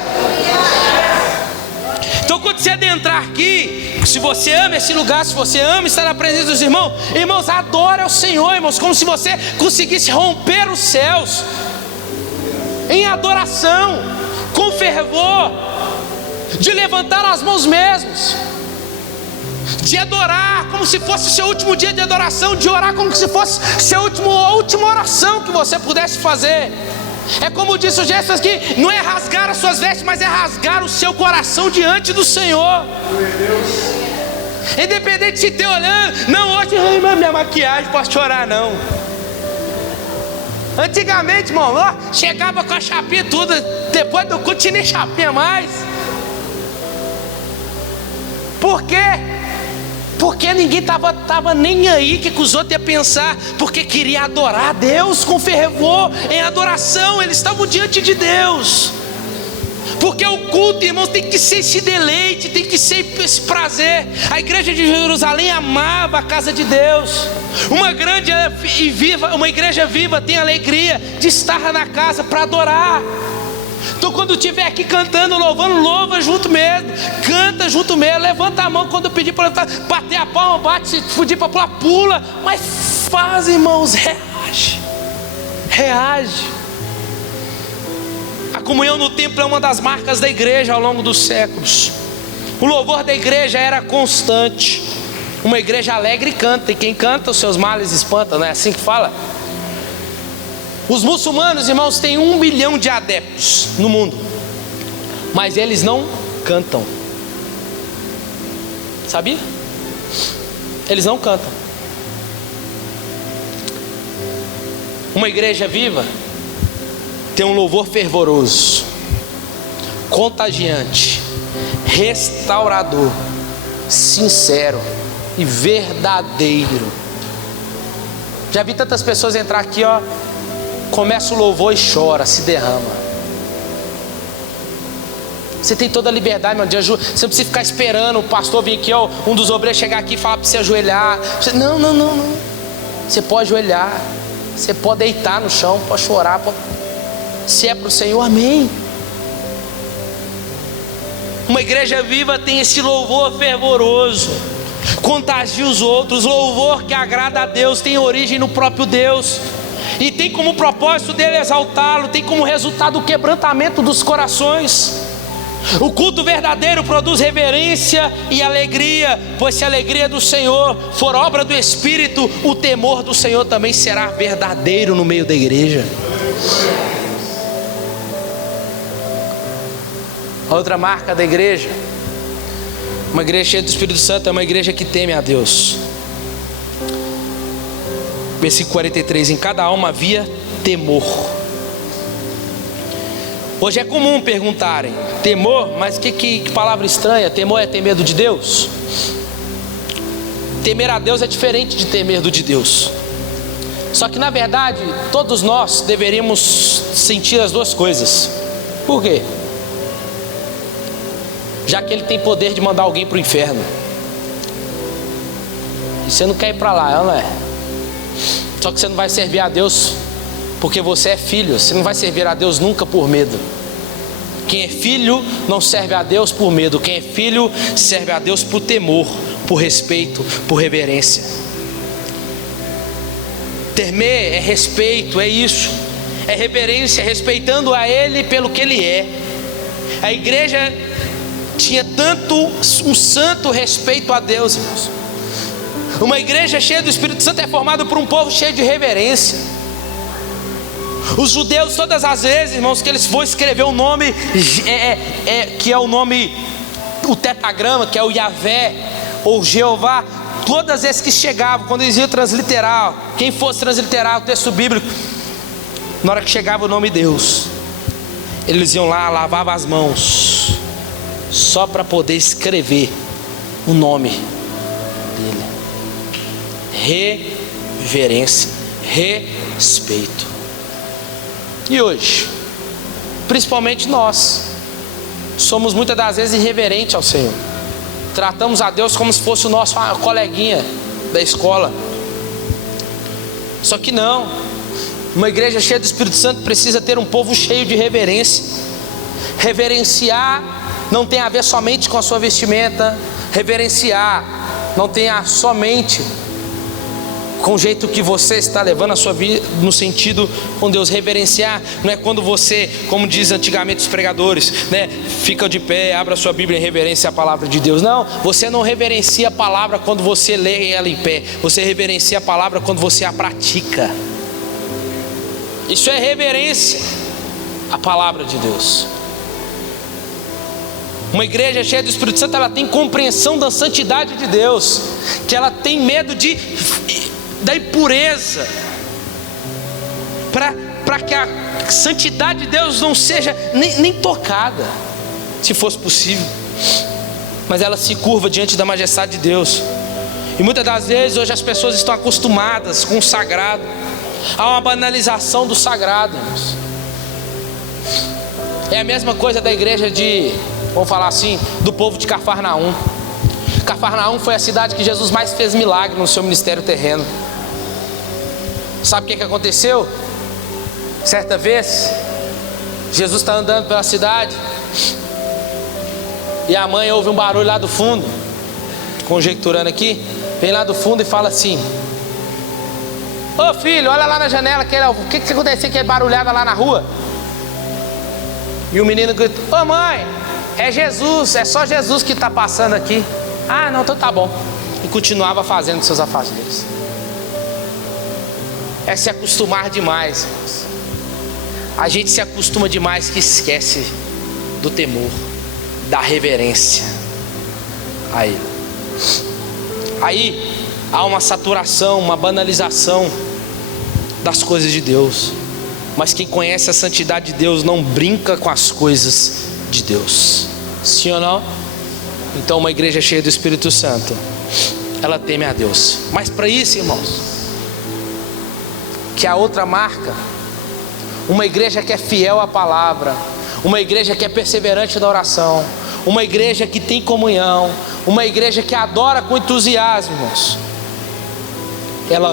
Então quando você adentrar aqui, se você ama esse lugar, se você ama estar na presença dos irmãos, irmãos, adora ao Senhor, irmãos, como se você conseguisse romper os céus, em adoração, com fervor, de levantar as mãos mesmos, de adorar como se fosse o seu último dia de adoração, de orar como se fosse a última oração que você pudesse fazer. É como disse o Gerson aqui, não é rasgar as suas vestes, mas é rasgar o seu coração diante do Senhor. Independente de se ter olhando, não, hoje minha maquiagem, posso chorar não. Antigamente, irmão, ó, chegava com a chapinha tudo, depois do culto tinha nem chapinha mais. Por quê? Porque ninguém estava nem aí que os outros iam pensar, porque queria adorar a Deus com fervor, em adoração, eles estavam diante de Deus. Porque o culto, irmãos, tem que ser esse deleite, tem que ser esse prazer. A igreja de Jerusalém amava a casa de Deus. Uma igreja viva tem alegria de estar na casa para adorar. Então quando estiver aqui cantando, louvando, louva junto mesmo, canta junto mesmo, levanta a mão quando eu pedir para bater a palma, bate, se pedir para pular, pula, mas faz, irmãos, reage. A comunhão no templo é uma das marcas da igreja ao longo dos séculos. O louvor da igreja era constante. Uma igreja alegre canta, e quem canta os seus males espanta, não é assim que fala? Os muçulmanos, irmãos, têm 1 bilhão de adeptos no mundo, mas eles não cantam. Sabia? Eles não cantam. Uma igreja viva tem um louvor fervoroso, contagiante, restaurador, sincero e verdadeiro. Já vi tantas pessoas entrar aqui, ó, começa o louvor e chora, se derrama. Você tem toda a liberdade, meu Deus, você não precisa ficar esperando o pastor vir aqui, ó, um dos obreiros chegar aqui e falar para você ajoelhar. Não. Você pode ajoelhar, você pode deitar no chão, pode chorar, se é para o Senhor, amém. Uma igreja viva tem esse louvor fervoroso, contagia os outros. Louvor que agrada a Deus tem origem no próprio Deus, e tem como propósito dele exaltá-lo, tem como resultado o quebrantamento dos corações. O culto verdadeiro produz reverência e alegria, pois se a alegria do Senhor for obra do Espírito, o temor do Senhor também será verdadeiro no meio da igreja. A outra marca da igreja, uma igreja cheia do Espírito Santo, é uma igreja que teme a Deus. Versículo 43, em cada alma havia temor. Hoje é comum perguntarem, temor, mas que palavra estranha, temor é ter medo de Deus? Temer a Deus é diferente de ter medo de Deus. Só que na verdade, todos nós deveríamos sentir as duas coisas. Por quê? Já que Ele tem poder de mandar alguém para o inferno, e você não quer ir para lá, não é? Só que você não vai servir a Deus porque você é filho. Você não vai servir a Deus nunca por medo. Quem é filho não serve a Deus por medo. Quem é filho serve a Deus por temor, por respeito, por reverência. Temer é respeito, é isso. É reverência, respeitando a Ele pelo que Ele é. A igreja tinha tanto um santo respeito a Deus, irmãos. Uma igreja cheia do Espírito Santo é formada por um povo cheio de reverência. Os judeus, todas as vezes, irmãos, que eles vão escrever o nome, que é o nome, o tetragrama, que é o Yahvé ou Jeová, todas as vezes que chegavam, quando eles iam transliterar, quem fosse transliterar o texto bíblico, na hora que chegava o nome de Deus, eles iam lá, lavavam as mãos, só para poder escrever o nome dele. Reverência, respeito. E hoje, principalmente nós, somos muitas das vezes irreverentes ao Senhor. Tratamos a Deus como se fosse o nosso coleguinha da escola. Só que não. Uma igreja cheia do Espírito Santo precisa ter um povo cheio de reverência. Reverenciar não tem a ver somente com a sua vestimenta. Reverenciar não tem a somente com o jeito que você está levando a sua vida, no sentido com Deus. Reverenciar não é quando você, como diz antigamente os pregadores, né, fica de pé, abra a sua Bíblia e reverencia a palavra de Deus. Não, você não reverencia a palavra quando você lê ela em pé. Você reverencia a palavra quando você a pratica. Isso é reverência à palavra de Deus. Uma igreja cheia do Espírito Santo, ela tem compreensão da santidade de Deus, que ela tem medo da impureza, para que a santidade de Deus não seja nem tocada, se fosse possível, mas ela se curva diante da majestade de Deus. E muitas das vezes hoje as pessoas estão acostumadas com o sagrado. Há uma banalização do sagrado, irmãos. É a mesma coisa da igreja vamos falar assim, do povo de Cafarnaum. Cafarnaum foi a cidade que Jesus mais fez milagre no seu ministério terreno. Sabe o que aconteceu? Certa vez, Jesus está andando pela cidade e a mãe ouve um barulho lá do fundo, conjecturando aqui, vem lá do fundo e fala assim: ô filho, olha lá na janela, o que aconteceu, que é barulhada lá na rua? E o menino grita: ô mãe, é Jesus, é só Jesus que está passando aqui. Ah, não, então tá bom. E continuava fazendo seus afazeres. É se acostumar demais, irmãos. A gente se acostuma demais que esquece do temor, da reverência a Ele. Aí há uma saturação, uma banalização das coisas de Deus. Mas quem conhece a santidade de Deus não brinca com as coisas de Deus. Sim ou não? Então uma igreja cheia do Espírito Santo, ela teme a Deus. Mas para isso, irmãos, que a outra marca, uma igreja que é fiel à palavra, uma igreja que é perseverante na oração, uma igreja que tem comunhão, uma igreja que adora com entusiasmo, irmãos, ela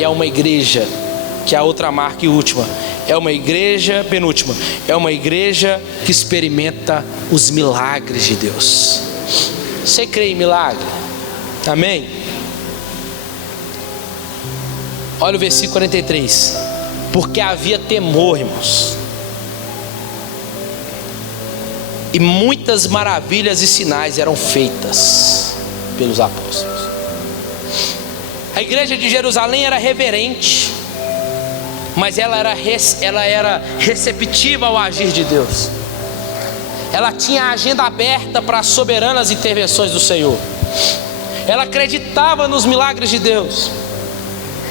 é uma igreja que a outra marca e última, é uma igreja, penúltima, é uma igreja que experimenta os milagres de Deus. Você crê em milagre? Amém? Olha o versículo 43. Porque havia temor, irmãos, e muitas maravilhas e sinais eram feitas pelos apóstolos. A igreja de Jerusalém era reverente, mas ela era receptiva ao agir de Deus. Ela tinha a agenda aberta para as soberanas intervenções do Senhor. Ela acreditava nos milagres de Deus.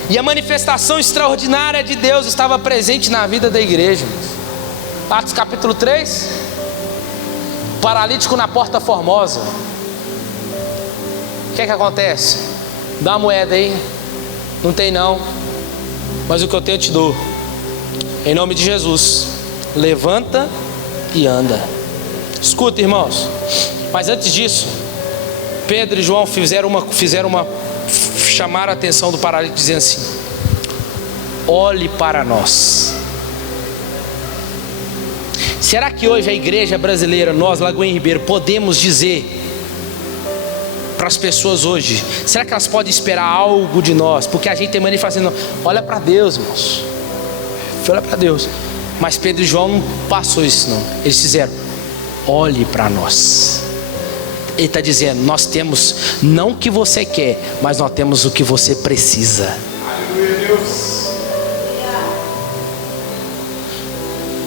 E a manifestação extraordinária de Deus estava presente na vida da igreja. Atos capítulo 3. Paralítico na porta formosa. O que acontece? Dá uma moeda aí. Não tem não, mas o que eu tenho eu te dou. Em nome de Jesus, levanta e anda. Escuta, irmãos. Mas antes disso, Pedro e João chamaram a atenção do paralítico, dizendo assim: olhe para nós. Será que hoje a igreja brasileira, nós, Lagoa em Ribeiro, podemos dizer para as pessoas hoje, será que elas podem esperar algo de nós? Porque a gente tem mania de fazer, olha para Deus, irmãos, olha para Deus. Mas Pedro e João não passou isso não. Eles fizeram: olhe para nós. Ele está dizendo: nós temos não o que você quer, mas nós temos o que você precisa. Aleluia, Deus.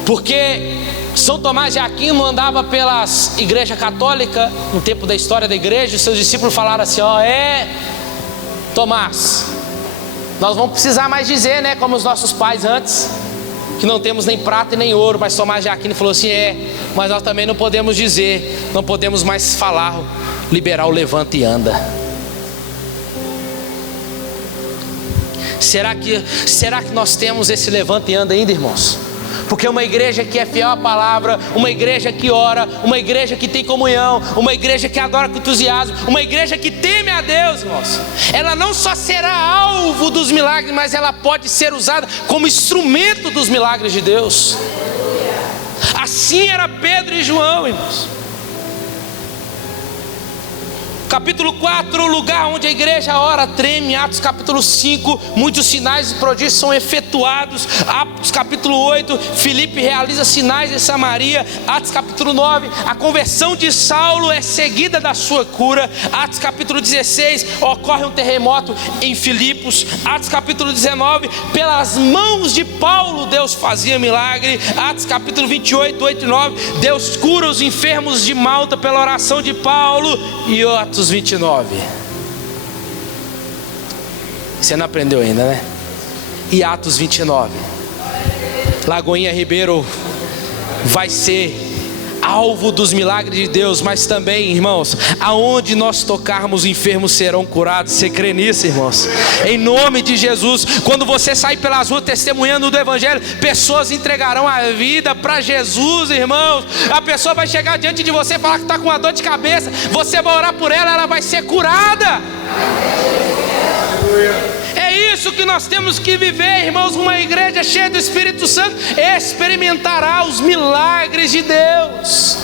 Porque São Tomás de Aquino andava pelas igrejas católicas no tempo da história da igreja, e seus discípulos falaram assim: Tomás, nós vamos precisar mais dizer, né, como os nossos pais antes, que não temos nem prata e nem ouro. Mas Tomás de Aquino falou assim: mas nós também não podemos dizer, não podemos mais falar, liberar o levanta e anda. Será que nós temos esse levanta e anda ainda, irmãos? Porque uma igreja que é fiel à palavra, uma igreja que ora, uma igreja que tem comunhão, uma igreja que adora com entusiasmo, uma igreja que teme a Deus, irmãos, ela não só será alvo dos milagres, mas ela pode ser usada como instrumento dos milagres de Deus. Assim era Pedro e João, irmãos. Capítulo 4, o lugar onde a igreja ora treme. Atos capítulo 5, muitos sinais e prodígios são efetuados. Atos capítulo 8, Filipe realiza sinais em Samaria. Atos capítulo 9, a conversão de Saulo é seguida da sua cura. Atos capítulo 16, ocorre um terremoto em Filipos. Atos capítulo 19, pelas mãos de Paulo Deus fazia milagre. Atos capítulo 28, 8 e 9, Deus cura os enfermos de Malta pela oração de Paulo. E Atos 29. Você não aprendeu ainda, né? E Atos 29. Lagoinha Ribeiro vai ser alvo dos milagres de Deus, mas também, irmãos, aonde nós tocarmos, enfermos serão curados. Você crê nisso, irmãos? Em nome de Jesus. Quando você sair pelas ruas testemunhando do evangelho, pessoas entregarão a vida para Jesus, irmãos. A pessoa vai chegar diante de você e falar que está com uma dor de cabeça, você vai orar por ela, ela vai ser curada. É isso que nós temos que viver, irmãos. Uma igreja cheia do Espírito Santo experimentará os milagres de Deus.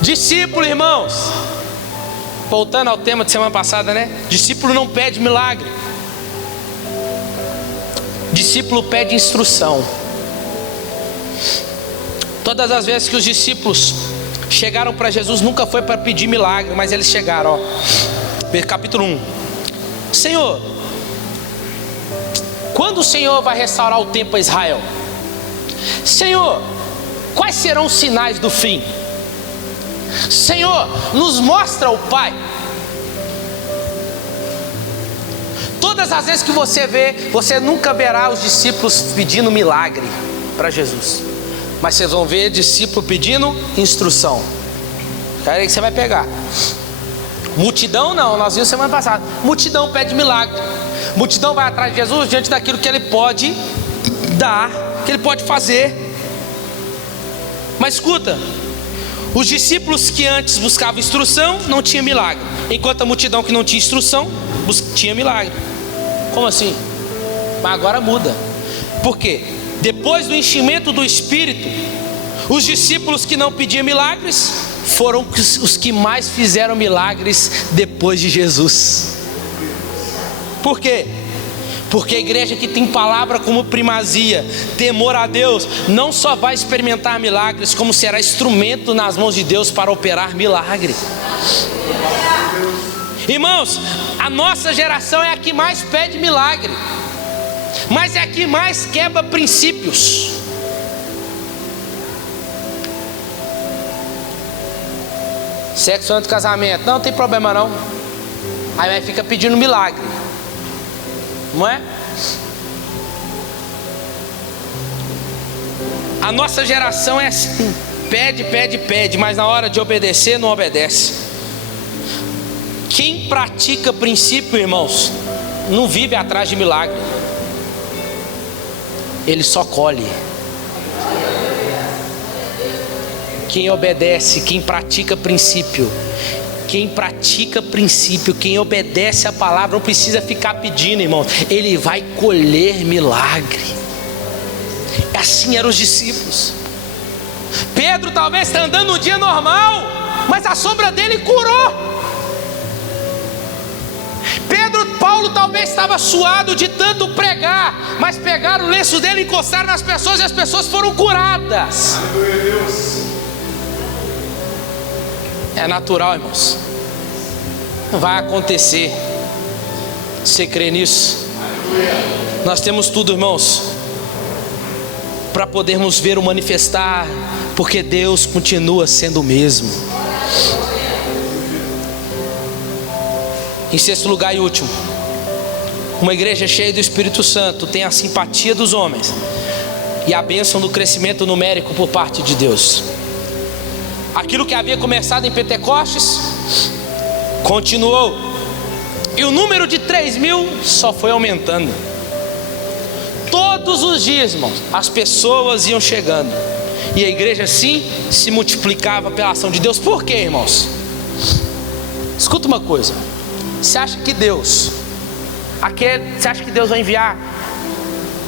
Discípulo, irmãos, voltando ao tema de semana passada, né? Discípulo não pede milagre, discípulo pede instrução. Todas as vezes que os discípulos chegaram para Jesus, nunca foi para pedir milagre, mas eles chegaram, capítulo 1. Senhor, quando o Senhor vai restaurar o templo a Israel? Senhor, quais serão os sinais do fim? Senhor, nos mostra o Pai. Todas as vezes que você vê, você nunca verá os discípulos pedindo milagre para Jesus, mas vocês vão ver discípulo pedindo instrução. Cara, aí que você vai pegar. Multidão não, nós vimos semana passada. Multidão pede milagre. Multidão vai atrás de Jesus diante daquilo que ele pode dar, que ele pode fazer. Mas escuta, os discípulos que antes buscavam instrução não tinha milagre, enquanto a multidão que não tinha instrução tinha milagre. Como assim? Mas agora muda. Por quê? Depois do enchimento do Espírito, os discípulos que não pediam milagres foram os que mais fizeram milagres depois de Jesus. Por quê? Porque a igreja que tem palavra como primazia, temor a Deus, não só vai experimentar milagres, como será instrumento nas mãos de Deus para operar milagre. Irmãos, a nossa geração é a que mais pede milagre, mas é a que mais quebra princípios. Sexo antes do casamento, não tem problema não. Aí fica pedindo milagre, não é? A nossa geração é assim, pede, pede, pede, mas na hora de obedecer não obedece. Quem pratica princípio, irmãos, não vive atrás de milagre, ele só colhe. Quem obedece, quem pratica princípio, quem obedece a palavra, não precisa ficar pedindo, irmãos, ele vai colher milagre. Assim eram os discípulos. Pedro talvez está andando no dia normal, mas a sombra dele curou. Paulo talvez estava suado de tanto pregar, mas pegaram o lenço dele, encostaram nas pessoas e as pessoas foram curadas. É natural, irmãos, vai acontecer. Você crê nisso? Nós temos tudo, irmãos, para podermos ver o manifestar, porque Deus continua sendo o mesmo. Em sexto lugar e último, uma igreja cheia do Espírito Santo tem a simpatia dos homens e a bênção do crescimento numérico por parte de Deus. Aquilo que havia começado em Pentecostes continuou, e o número de 3.000 só foi aumentando. Todos os dias, irmãos, as pessoas iam chegando, e a igreja assim se multiplicava pela ação de Deus. Por quê, irmãos? Escuta uma coisa. Você acha que Deus vai enviar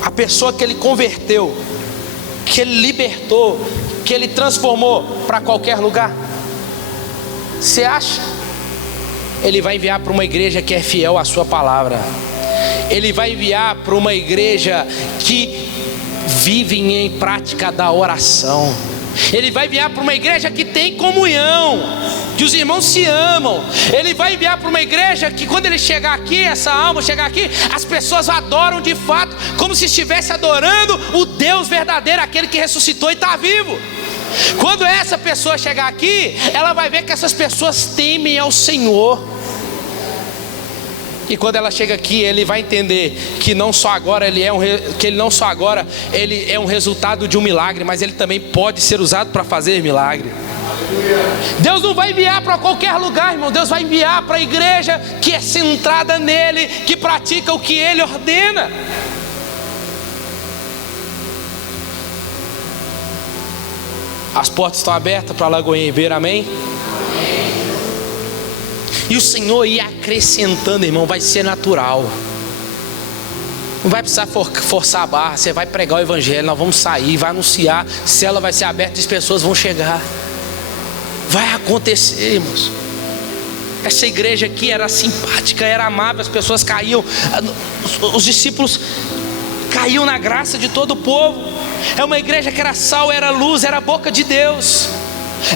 a pessoa que Ele converteu, que Ele libertou, que Ele transformou para qualquer lugar? Você acha? Ele vai enviar para uma igreja que é fiel à sua palavra. Ele vai enviar para uma igreja que vive em prática da oração. Ele vai enviar para uma igreja que tem comunhão, que os irmãos se amam. Ele vai enviar para uma igreja que quando ele chegar aqui, essa alma chegar aqui, as pessoas adoram de fato, como se estivesse adorando o Deus verdadeiro, aquele que ressuscitou e está vivo. Quando essa pessoa chegar aqui, ela vai ver que essas pessoas temem ao Senhor. E quando ela chega aqui, ele vai entender que não só agora ele é um resultado de um milagre, mas ele também pode ser usado para fazer milagre. Deus não vai enviar para qualquer lugar, irmão. Deus vai enviar para a igreja que é centrada nele, que pratica o que ele ordena. As portas estão abertas para a Lagoinha Ribeira, amém? E o Senhor ia acrescentando, irmão, vai ser natural. Não vai precisar forçar a barra. Você vai pregar o evangelho, nós vamos sair, vai anunciar, cela vai ser aberta e as pessoas vão chegar. Vai acontecer, irmãos. Essa igreja aqui era simpática, era amável, as pessoas caíam, os discípulos caíam na graça de todo o povo. É uma igreja que era sal, era luz, era a boca de Deus.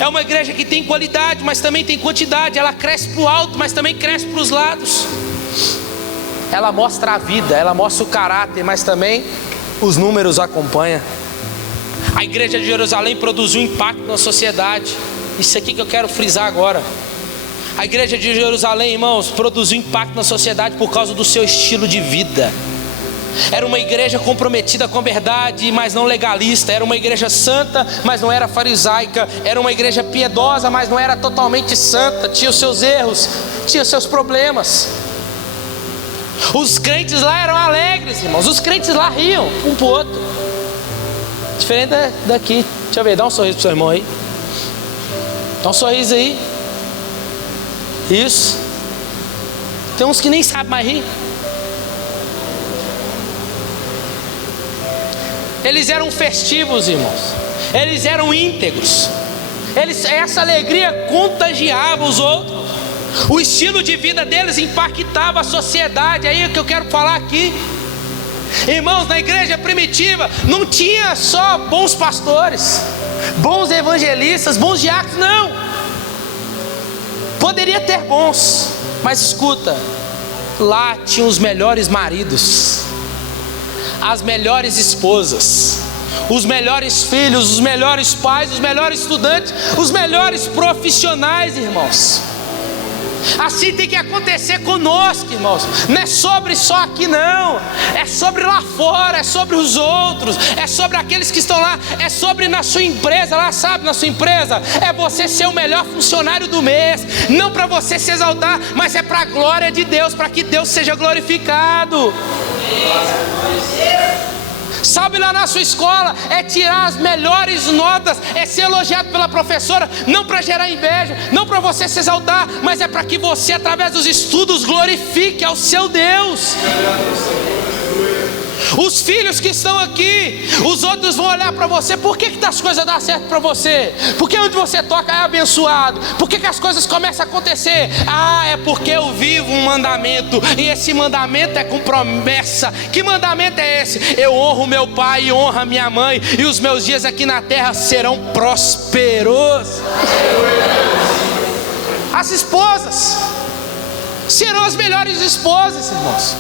É uma igreja que tem qualidade, mas também tem quantidade. Ela cresce para o alto, mas também cresce para os lados. Ela mostra a vida, ela mostra o caráter, mas também os números acompanham. A igreja de Jerusalém produziu impacto na sociedade. Isso aqui que eu quero frisar agora. A igreja de Jerusalém, irmãos, produziu impacto na sociedade por causa do seu estilo de vida. Era uma igreja comprometida com a verdade, mas não legalista. Era uma igreja santa, mas não era farisaica. Era uma igreja piedosa, mas não era totalmente santa. Tinha os seus erros, tinha os seus problemas. Os crentes lá eram alegres, irmãos. Os crentes lá riam um pro outro. Diferente daqui. Deixa eu ver, dá um sorriso pro seu irmão aí. Dá um sorriso aí. Isso. Tem uns que nem sabem mais rir. Eles eram festivos, irmãos. Eles eram íntegros. Essa alegria contagiava os outros. O estilo de vida deles impactava a sociedade. Aí é que eu quero falar aqui. Irmãos, na igreja primitiva não tinha só bons pastores, bons evangelistas, bons diáconos, não. Poderia ter bons, mas escuta, lá tinha os melhores maridos, as melhores esposas, os melhores filhos, os melhores pais, os melhores estudantes, os melhores profissionais, irmãos. Assim tem que acontecer conosco, irmãos. Não é sobre só aqui não, é sobre lá fora, é sobre os outros, é sobre aqueles que estão lá, é sobre na sua empresa, lá sabe, na sua empresa, é você ser o melhor funcionário do mês, não para você se exaltar, mas é para a glória de Deus, para que Deus seja glorificado. Sabe, lá na sua escola é tirar as melhores notas, é ser elogiado pela professora, não para gerar inveja, não para você se exaltar, mas é para que você, através dos estudos, glorifique ao seu Deus. Os filhos que estão aqui, os outros vão olhar para você. Por que as coisas dão certo para você? Porque onde você toca é abençoado. Por que as coisas começam a acontecer? É porque eu vivo um mandamento, e esse mandamento é com promessa. Que mandamento é esse? Eu honro meu pai e honro a minha mãe, e os meus dias aqui na terra serão prósperos. As esposas serão as melhores esposas, irmãos.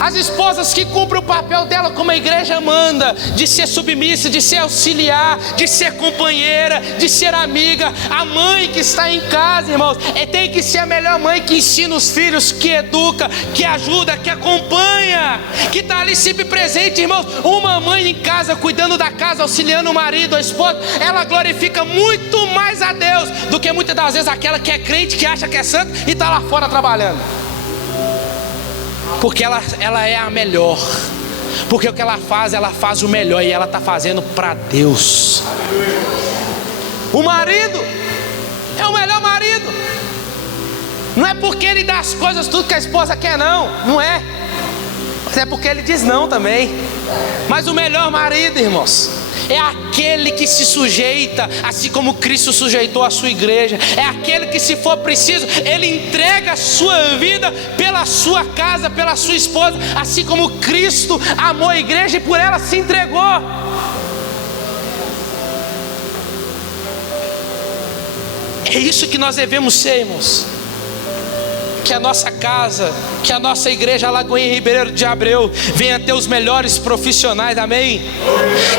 As esposas que cumprem o papel dela como a igreja manda, de ser submissa, de ser auxiliar, de ser companheira, de ser amiga. A mãe que está em casa, irmãos, tem que ser a melhor mãe, que ensina os filhos, que educa, que ajuda, que acompanha, que está ali sempre presente, irmãos. Uma mãe em casa, cuidando da casa, auxiliando o marido, a esposa, ela glorifica muito mais a Deus do que muitas das vezes aquela que é crente, que acha que é santo e está lá fora trabalhando. Porque ela é a melhor, Porque o que ela faz o melhor, e ela está fazendo para Deus. O marido é o melhor marido. Não é porque ele dá as coisas tudo que a esposa quer, não é. Mas é porque ele diz não também. Mas o melhor marido, irmãos, é aquele que se sujeita, assim como Cristo sujeitou a sua igreja. É aquele que, se for preciso, ele entrega a sua vida pela sua casa, pela sua esposa, assim como Cristo amou a igreja e por ela se entregou. É isso que nós devemos ser, irmãos. Que a nossa casa, que a nossa igreja Lagoinha Ribeiro de Abreu venha ter os melhores profissionais, amém?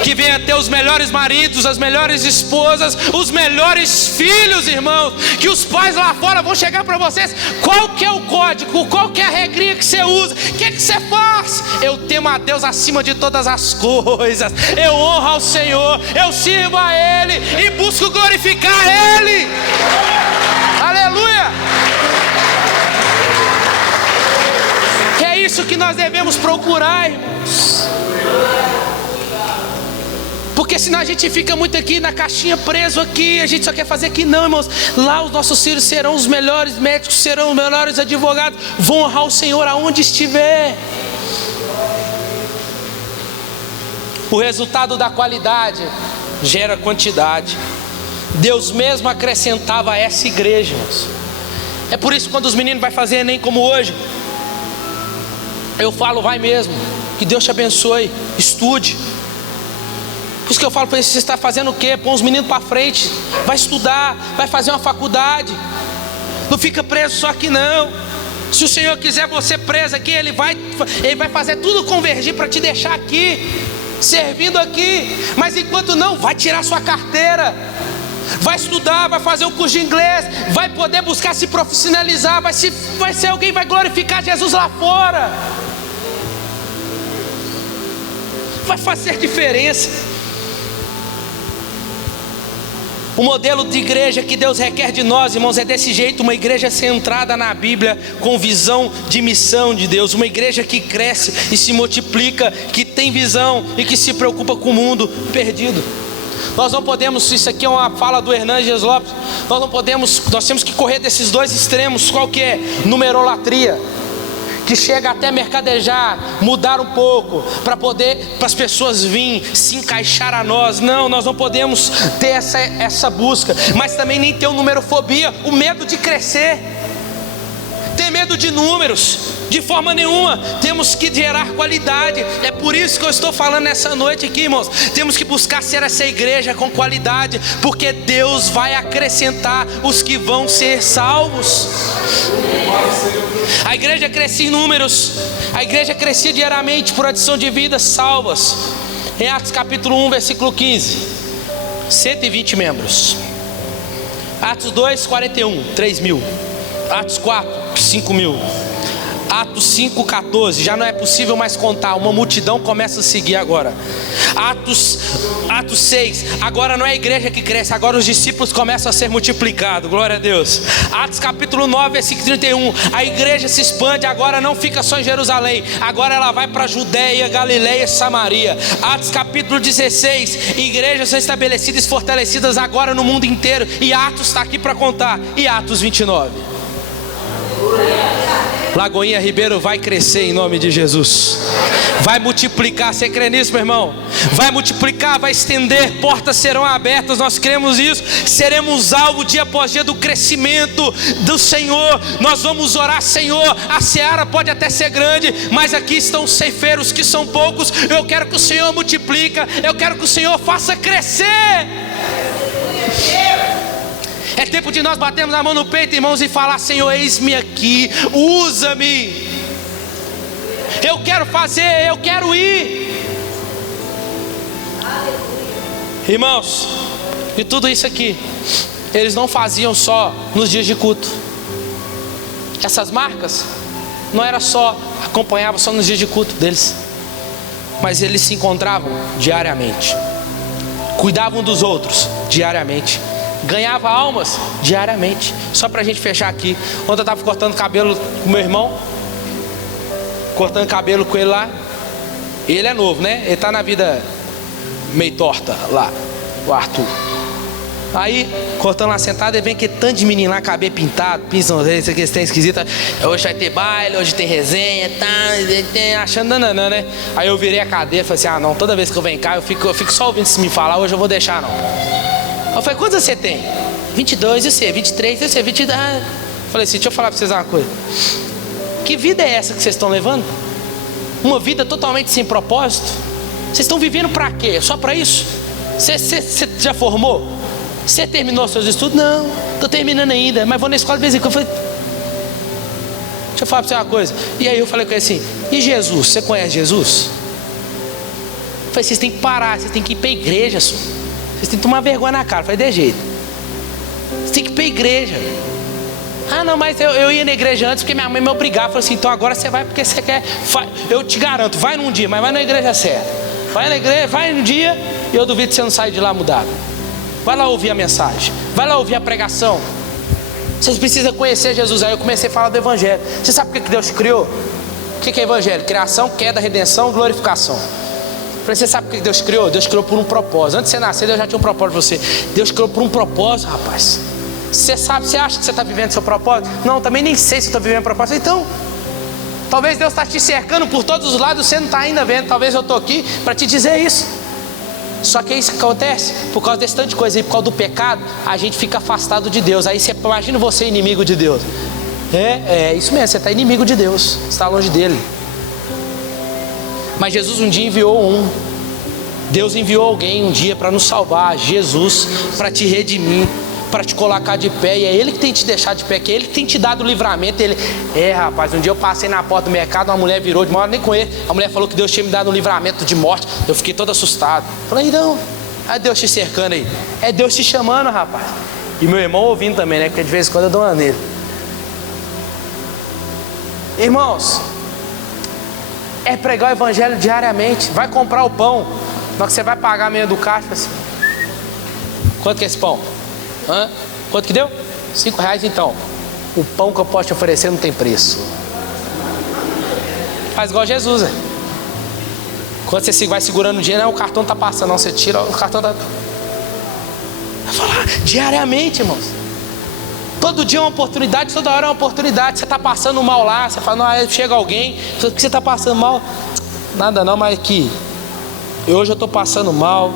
Que venha ter os melhores maridos, as melhores esposas, os melhores filhos, irmãos. Que os pais lá fora vão chegar para vocês: qual que é o código, qual que é a regrinha que você usa, o que você faz? Eu temo a Deus acima de todas as coisas, eu honro ao Senhor, eu sirvo a Ele e busco glorificar Ele. Aleluia! É isso que nós devemos procurar, irmãos. Porque senão a gente fica muito aqui na caixinha, preso aqui, a gente só quer fazer aqui. Não, irmãos, lá os nossos filhos serão os melhores médicos, serão os melhores advogados, vão honrar o Senhor aonde estiver. O resultado da qualidade gera quantidade. Deus mesmo acrescentava a essa igreja, irmãos. É por isso que quando os meninos vão fazer Enem como hoje, eu falo: vai mesmo, que Deus te abençoe, estude. Por isso que eu falo para eles: você está fazendo o quê? Põe os meninos para frente, vai estudar, vai fazer uma faculdade. Não fica preso só aqui não. Se o Senhor quiser você preso aqui, Ele vai fazer tudo convergir para te deixar aqui, servindo aqui. Mas enquanto não, vai tirar sua carteira, vai estudar, vai fazer um curso de inglês, vai poder buscar se profissionalizar, vai ser alguém, vai glorificar Jesus lá fora, vai fazer diferença. O modelo de igreja que Deus requer de nós, irmãos, é desse jeito: uma igreja centrada na Bíblia, com visão de missão de Deus, uma igreja que cresce e se multiplica, que tem visão e que se preocupa com o mundo perdido. Nós não podemos, isso aqui é uma fala do Hernandes Lopes, nós temos que correr desses dois extremos. Qual que é? Numerolatria, que chega até mercadejar, mudar um pouco, para as pessoas virem se encaixar a nós. Não, nós não podemos ter essa busca, mas também nem ter numerofobia, o medo de crescer, ter medo de números, de forma nenhuma. Temos que gerar qualidade. É por isso que eu estou falando nessa noite aqui, irmãos. Temos que buscar ser essa igreja com qualidade, porque Deus vai acrescentar os que vão ser salvos. A igreja crescia em números, a igreja crescia diariamente por adição de vidas salvas. Em Atos capítulo 1, versículo 15, 120 membros. Atos 2, 41, 3 mil. Atos 4, 5 mil. Atos 5, 14, já não é possível mais contar, uma multidão começa a seguir agora. Atos 6, agora não é a igreja que cresce, agora os discípulos começam a ser multiplicados, glória a Deus. Atos capítulo 9, versículo 31, a igreja se expande, agora não fica só em Jerusalém, agora ela vai para Judeia, Galileia e Samaria. Atos capítulo 16, igrejas são estabelecidas e fortalecidas agora no mundo inteiro, e Atos está aqui para contar. E Atos 29, Lagoinha Ribeiro vai crescer em nome de Jesus, vai multiplicar. Você crê nisso, meu irmão? Vai multiplicar, vai estender, portas serão abertas, nós cremos isso. Seremos alvo dia após dia do crescimento do Senhor. Nós vamos orar: Senhor, a seara pode até ser grande, mas aqui estão os ceifeiros que são poucos. Eu quero que o Senhor multiplica, eu quero que o Senhor faça crescer. É tempo de nós batermos a mão no peito, irmãos, e falar: Senhor, eis-me aqui, usa-me. Eu quero fazer, eu quero ir. Irmãos, e tudo isso aqui, eles não faziam só nos dias de culto. Essas marcas não era só, acompanhavam só nos dias de culto deles, mas eles se encontravam diariamente, cuidavam dos outros diariamente, ganhava almas diariamente. Só pra gente fechar aqui, ontem eu estava cortando cabelo com meu irmão, cortando cabelo com ele lá, Ele é novo, né? Ele tá na vida meio torta lá, o Arthur. Aí, cortando lá sentado, ele vem aquele tanto de menino lá, cabelo pintado, pinção, isso aqui, tem esquisita. Hoje vai ter baile, hoje tem resenha, tá, achando nananã, né? Aí eu virei a cadeira e falei assim, não, toda vez que eu venho cá, eu fico só ouvindo se me falar, hoje eu vou deixar não. Eu falei, quantos você tem? 22, e você? 23, e você? 22. Falei assim, deixa eu falar pra vocês uma coisa. Que vida é essa que vocês estão levando? Uma vida totalmente sem propósito? Vocês estão vivendo pra quê? Só pra isso? Você já formou? Você terminou seus estudos? Não, estou terminando ainda, mas vou na escola de vez em quando. Eu falei, deixa eu falar para você uma coisa. E aí eu falei com ele assim, e Jesus, você conhece Jesus? Eu falei, vocês têm que parar, vocês têm que ir para a igreja, senhor. Vocês têm que tomar vergonha na cara. Eu falei, de jeito. Vocês têm que ir para a igreja. Não, mas eu ia na igreja antes porque minha mãe me obrigava. Falei assim, então agora você vai porque você quer. Eu te garanto, vai num dia, mas vai na igreja certa. Vai na igreja, vai num dia e eu duvido que você não saia de lá mudado. Vai lá ouvir a mensagem, vai lá ouvir a pregação. Vocês precisam conhecer Jesus. Aí eu comecei a falar do evangelho. Você sabe por que Deus criou? O que é evangelho? Criação, queda, redenção, glorificação. Você sabe por que Deus criou? Deus criou por um propósito. Antes de você nascer, Deus já tinha um propósito para você. Deus criou por um propósito, rapaz. Você sabe, você acha que você está vivendo seu propósito? Não, também nem sei se eu estou vivendo propósito. Então, talvez Deus está te cercando por todos os lados, você não está ainda vendo. Talvez eu estou aqui para te dizer isso. Só que é isso que acontece, por causa desse tanto de coisa aí, por causa do pecado, a gente fica afastado de Deus. Aí você imagina você inimigo de Deus. É isso mesmo, você está inimigo de Deus, você está longe dele. Mas Jesus um dia enviou Deus enviou alguém um dia para nos salvar, Jesus, para te redimir, para te colocar de pé. E é Ele que tem te deixado de pé, que é Ele que tem te dado o livramento. Rapaz, um dia eu passei na porta do mercado, uma mulher virou de uma hora, nem conheço. A mulher falou que Deus tinha me dado um livramento de morte. Eu fiquei todo assustado. Falei, não, é Deus te cercando aí, é Deus te chamando, rapaz. E meu irmão ouvindo também, né? Porque de vez em quando eu dou uma nele. Irmãos, é pregar o evangelho diariamente. Vai comprar o pão, na hora que você vai pagar a meia do caixa, assim, quanto que é esse pão? Quanto que deu? R$5 então. O pão que eu posso te oferecer não tem preço. Faz igual Jesus, né? Quando você vai segurando o dinheiro, o cartão está passando, não, você tira o cartão da... Vai falar diariamente, irmãos. Todo dia é uma oportunidade, toda hora é uma oportunidade. Você está passando mal lá, você fala, não, chega alguém, por que você está passando mal? Nada não, mas aqui, hoje eu estou passando mal,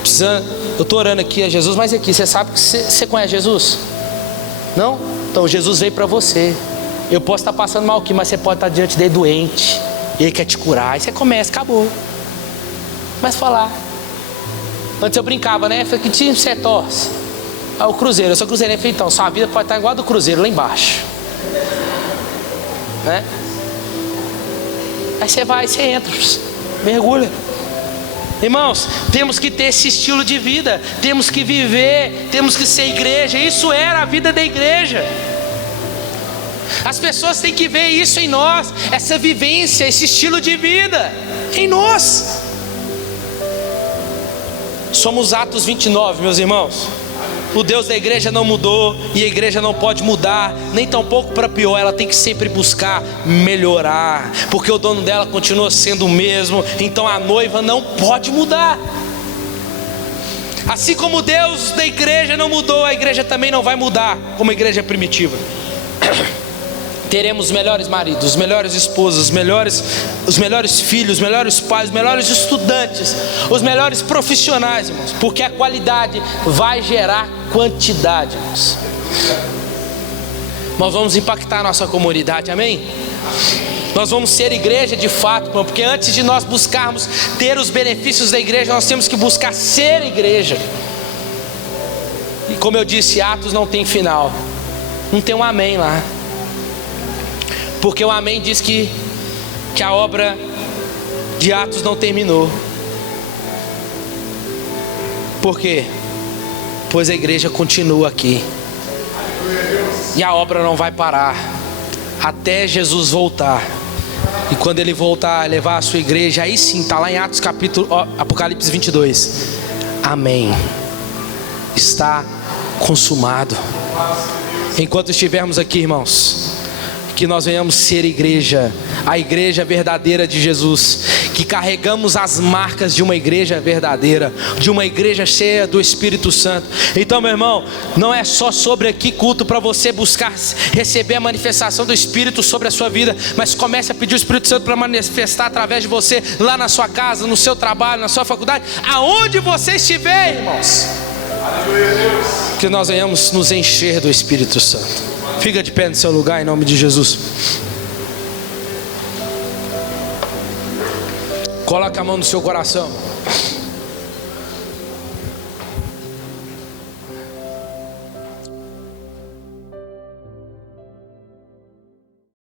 precisando... Eu estou orando aqui a Jesus, mas aqui, você sabe que você conhece Jesus? Não? Então Jesus veio para você. Eu posso estar passando mal aqui, mas você pode estar diante dele doente. E Ele quer te curar. Aí você começa, acabou. Começa a falar. Antes eu brincava, né? Falei, que time você torce? O Cruzeiro, eu sou cruzeirense. Falei, então, sua vida pode estar igual a do Cruzeiro lá embaixo. Né? Aí você vai, você entra, mergulha. Irmãos, temos que ter esse estilo de vida, temos que viver, temos que ser igreja. Isso era a vida da igreja. As pessoas têm que ver isso em nós, essa vivência, esse estilo de vida em nós. Somos Atos 29, meus irmãos. O Deus da igreja não mudou, e a igreja não pode mudar, nem tampouco para pior. Ela tem que sempre buscar melhorar, porque o dono dela continua sendo o mesmo. Então a noiva não pode mudar. Assim como o Deus da igreja não mudou, a igreja também não vai mudar como a igreja primitiva. Teremos os melhores maridos, os melhores esposos, os melhores filhos, os melhores pais, os melhores estudantes, os melhores profissionais, irmãos, porque a qualidade vai gerar quantidade, irmãos. Nós vamos impactar a nossa comunidade, amém? Nós vamos ser igreja de fato, irmão, porque antes de nós buscarmos ter os benefícios da igreja, nós temos que buscar ser igreja. E como eu disse, Atos não tem final, não tem um amém lá. Porque o amém diz que a obra de Atos não terminou. Por quê? Pois a igreja continua aqui. E a obra não vai parar até Jesus voltar. E quando Ele voltar, levar a sua igreja, aí sim, está lá em Atos Apocalipse 22. Amém. Está consumado. Enquanto estivermos aqui, irmãos, que nós venhamos ser igreja, a igreja verdadeira de Jesus, que carregamos as marcas de uma igreja verdadeira, de uma igreja cheia do Espírito Santo. Então, meu irmão, não é só sobre aqui culto para você buscar receber a manifestação do Espírito sobre a sua vida, mas comece a pedir o Espírito Santo para manifestar através de você, lá na sua casa, no seu trabalho, na sua faculdade, aonde você estiver, irmãos. Que nós venhamos nos encher do Espírito Santo. Fica de pé no seu lugar em nome de Jesus. Coloca a mão no seu coração.